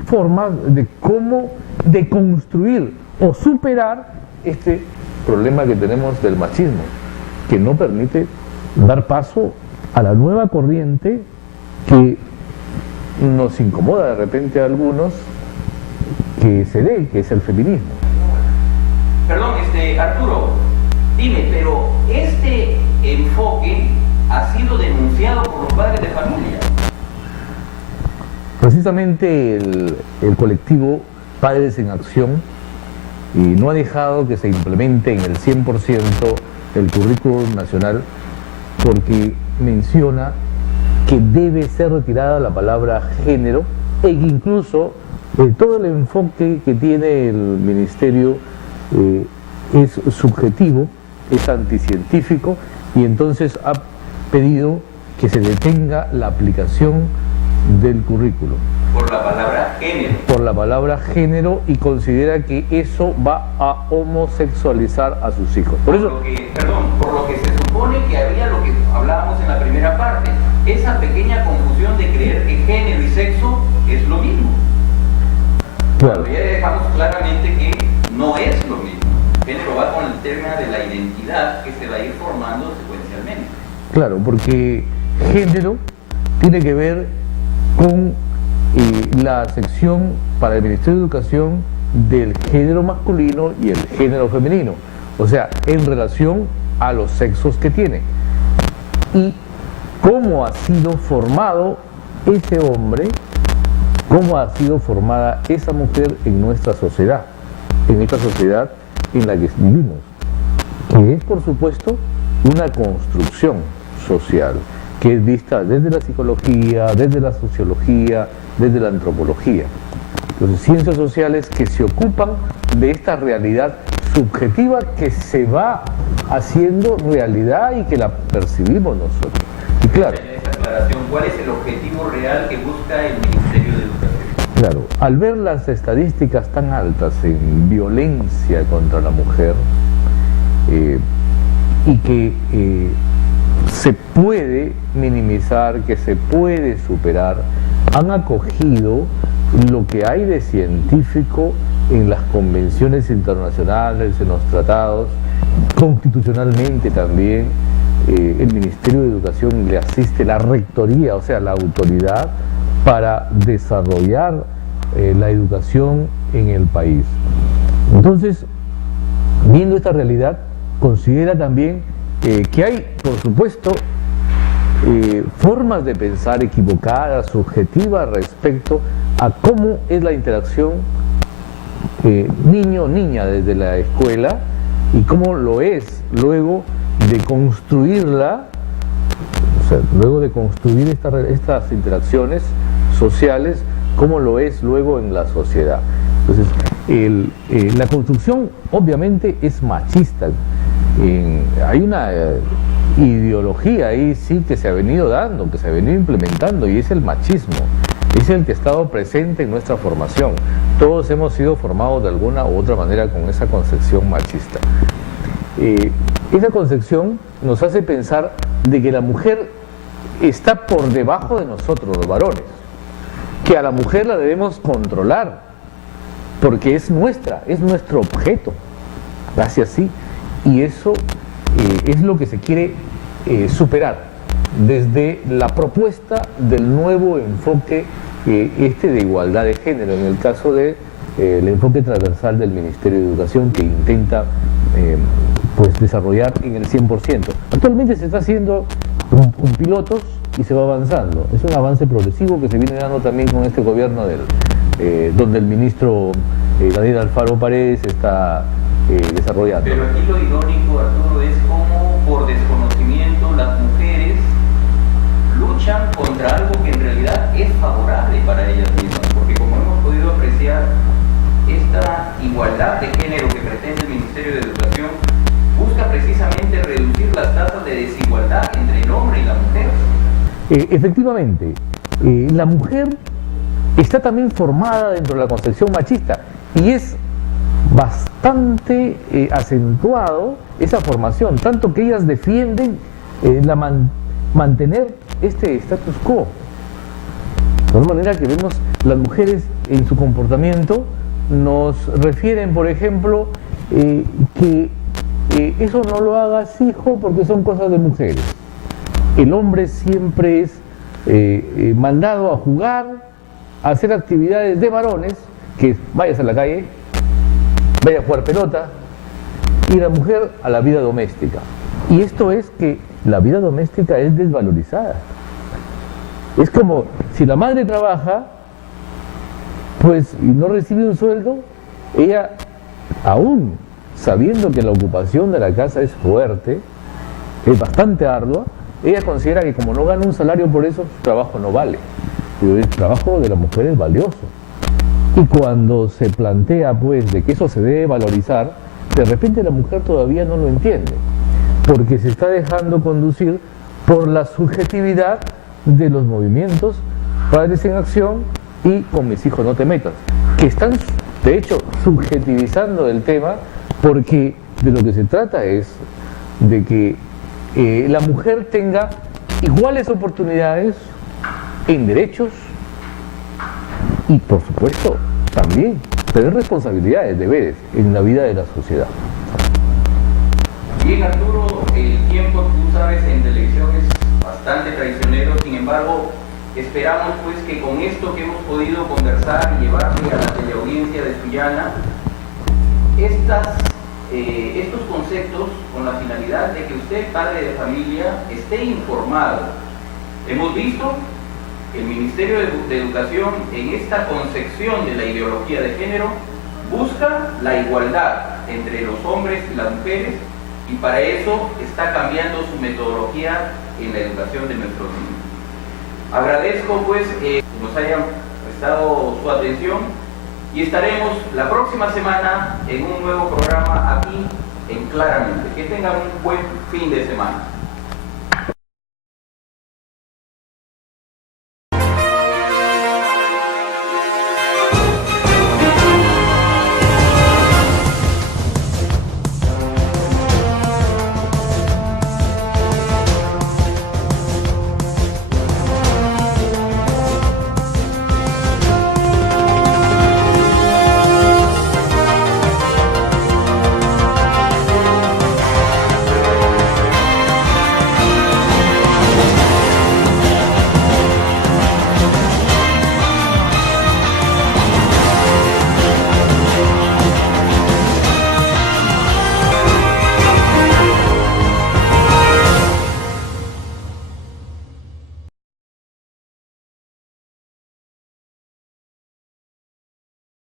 formas de cómo deconstruir o superar este problema que tenemos del machismo, que no permite dar paso a la nueva corriente que nos incomoda de repente a algunos que se dé, que es el feminismo. Perdón, Arturo, dime, pero este enfoque ha sido denunciado por los padres de familia. Precisamente el colectivo Padres en Acción no ha dejado que se implemente en el 100% el currículum nacional, porque menciona que debe ser retirada la palabra género e incluso todo el enfoque que tiene el ministerio es subjetivo, es anticientífico, y entonces ha pedido que se detenga la aplicación del currículo. Por la palabra género. Por la palabra género, y considera que eso va a homosexualizar a sus hijos. Por lo que se supone que había lo que hablábamos en la primera parte, esa pequeña confusión de creer que género y sexo es lo mismo. Claro. Pero ya dejamos claramente que no es lo mismo. Género va con el tema de la identidad que se va a ir formando secuencialmente. Claro, porque género tiene que ver con la sección para el Ministerio de Educación del género masculino y el género femenino, o sea, en relación a los sexos que tiene, y cómo ha sido formado ese hombre, cómo ha sido formada esa mujer en nuestra sociedad, en esta sociedad en la que vivimos, que es, por supuesto, una construcción social que es vista desde la psicología, desde la sociología, desde la antropología. Entonces, ciencias sociales que se ocupan de esta realidad subjetiva que se va haciendo realidad y que la percibimos nosotros. Y claro, en esa aclaración, ¿cuál es el objetivo real que busca el Ministerio de Educación? Claro, al ver las estadísticas tan altas en violencia contra la mujer y que se puede minimizar, que se puede superar, han acogido lo que hay de científico en las convenciones internacionales, en los tratados, constitucionalmente también. El Ministerio de Educación le asiste la rectoría, o sea, la autoridad para desarrollar la educación en el país. Entonces, viendo esta realidad, considera también que hay, por supuesto, formas de pensar equivocadas, subjetivas respecto a cómo es la interacción niño-niña desde la escuela y cómo lo es luego de construirla, o sea, luego de construir estas interacciones sociales, cómo lo es luego en la sociedad. Entonces, la construcción obviamente es machista. Hay una ideología ahí sí que se ha venido dando, que se ha venido implementando, y es el machismo. Es el que ha estado presente en nuestra formación. Todos hemos sido formados de alguna u otra manera con esa concepción machista. Esa concepción nos hace pensar de que la mujer está por debajo de nosotros, los varones, que a la mujer la debemos controlar, porque es nuestra, es nuestro objeto, casi así, y eso es lo que se quiere superar desde la propuesta del nuevo enfoque de igualdad de género, en el caso del enfoque transversal del Ministerio de Educación, que intenta pues desarrollar en el 100%. Actualmente se está haciendo con pilotos y se va avanzando. Es un avance progresivo que se viene dando también con este gobierno donde el ministro Daniel Alfaro Paredes está desarrollando. Pero aquí lo irónico, Arturo, es cómo por desconocimiento las mujeres luchan contra algo que en realidad es favorable para ellas mismas, porque como hemos podido apreciar, esta igualdad de género que pretende el Ministerio de Educación busca precisamente reducir las tasas de desigualdad entre el hombre y la mujer. Efectivamente, la mujer está también formada dentro de la concepción machista y es bastante acentuado esa formación, tanto que ellas defienden mantener este status quo. De tal manera que vemos las mujeres en su comportamiento, nos refieren, por ejemplo, que eso no lo hagas, hijo, porque son cosas de mujeres. El hombre siempre es mandado a jugar, a hacer actividades de varones, que vayas a la calle, vaya a jugar pelota, y la mujer a la vida doméstica. Y esto es que la vida doméstica es desvalorizada. Es como si la madre trabaja, pues, y no recibe un sueldo, ella, aún sabiendo que la ocupación de la casa es fuerte, es bastante ardua, ella considera que como no gana un salario por eso, su trabajo no vale. Pero el trabajo de la mujer es valioso. Y cuando se plantea, pues, de que eso se debe valorizar, de repente la mujer todavía no lo entiende, porque se está dejando conducir por la subjetividad de los movimientos Padres en Acción y Con mis hijos no te metas, que están, de hecho, subjetivizando el tema, porque de lo que se trata es de que la mujer tenga iguales oportunidades en derechos y, por supuesto, también tener responsabilidades, deberes en la vida de la sociedad. Bien, Arturo, el tiempo, tú sabes, en televisión es bastante traicionero. Sin embargo, esperamos pues que con esto que hemos podido conversar y llevarle a la teleaudiencia de Sullana estos conceptos, con la finalidad de que usted, padre de familia, esté informado. Hemos visto el Ministerio de Educación, en esta concepción de la ideología de género, busca la igualdad entre los hombres y las mujeres, y para eso está cambiando su metodología en la educación de nuestros niños. Agradezco pues que nos hayan prestado su atención y estaremos la próxima semana en un nuevo programa aquí en Claramente. Que tengan un buen fin de semana.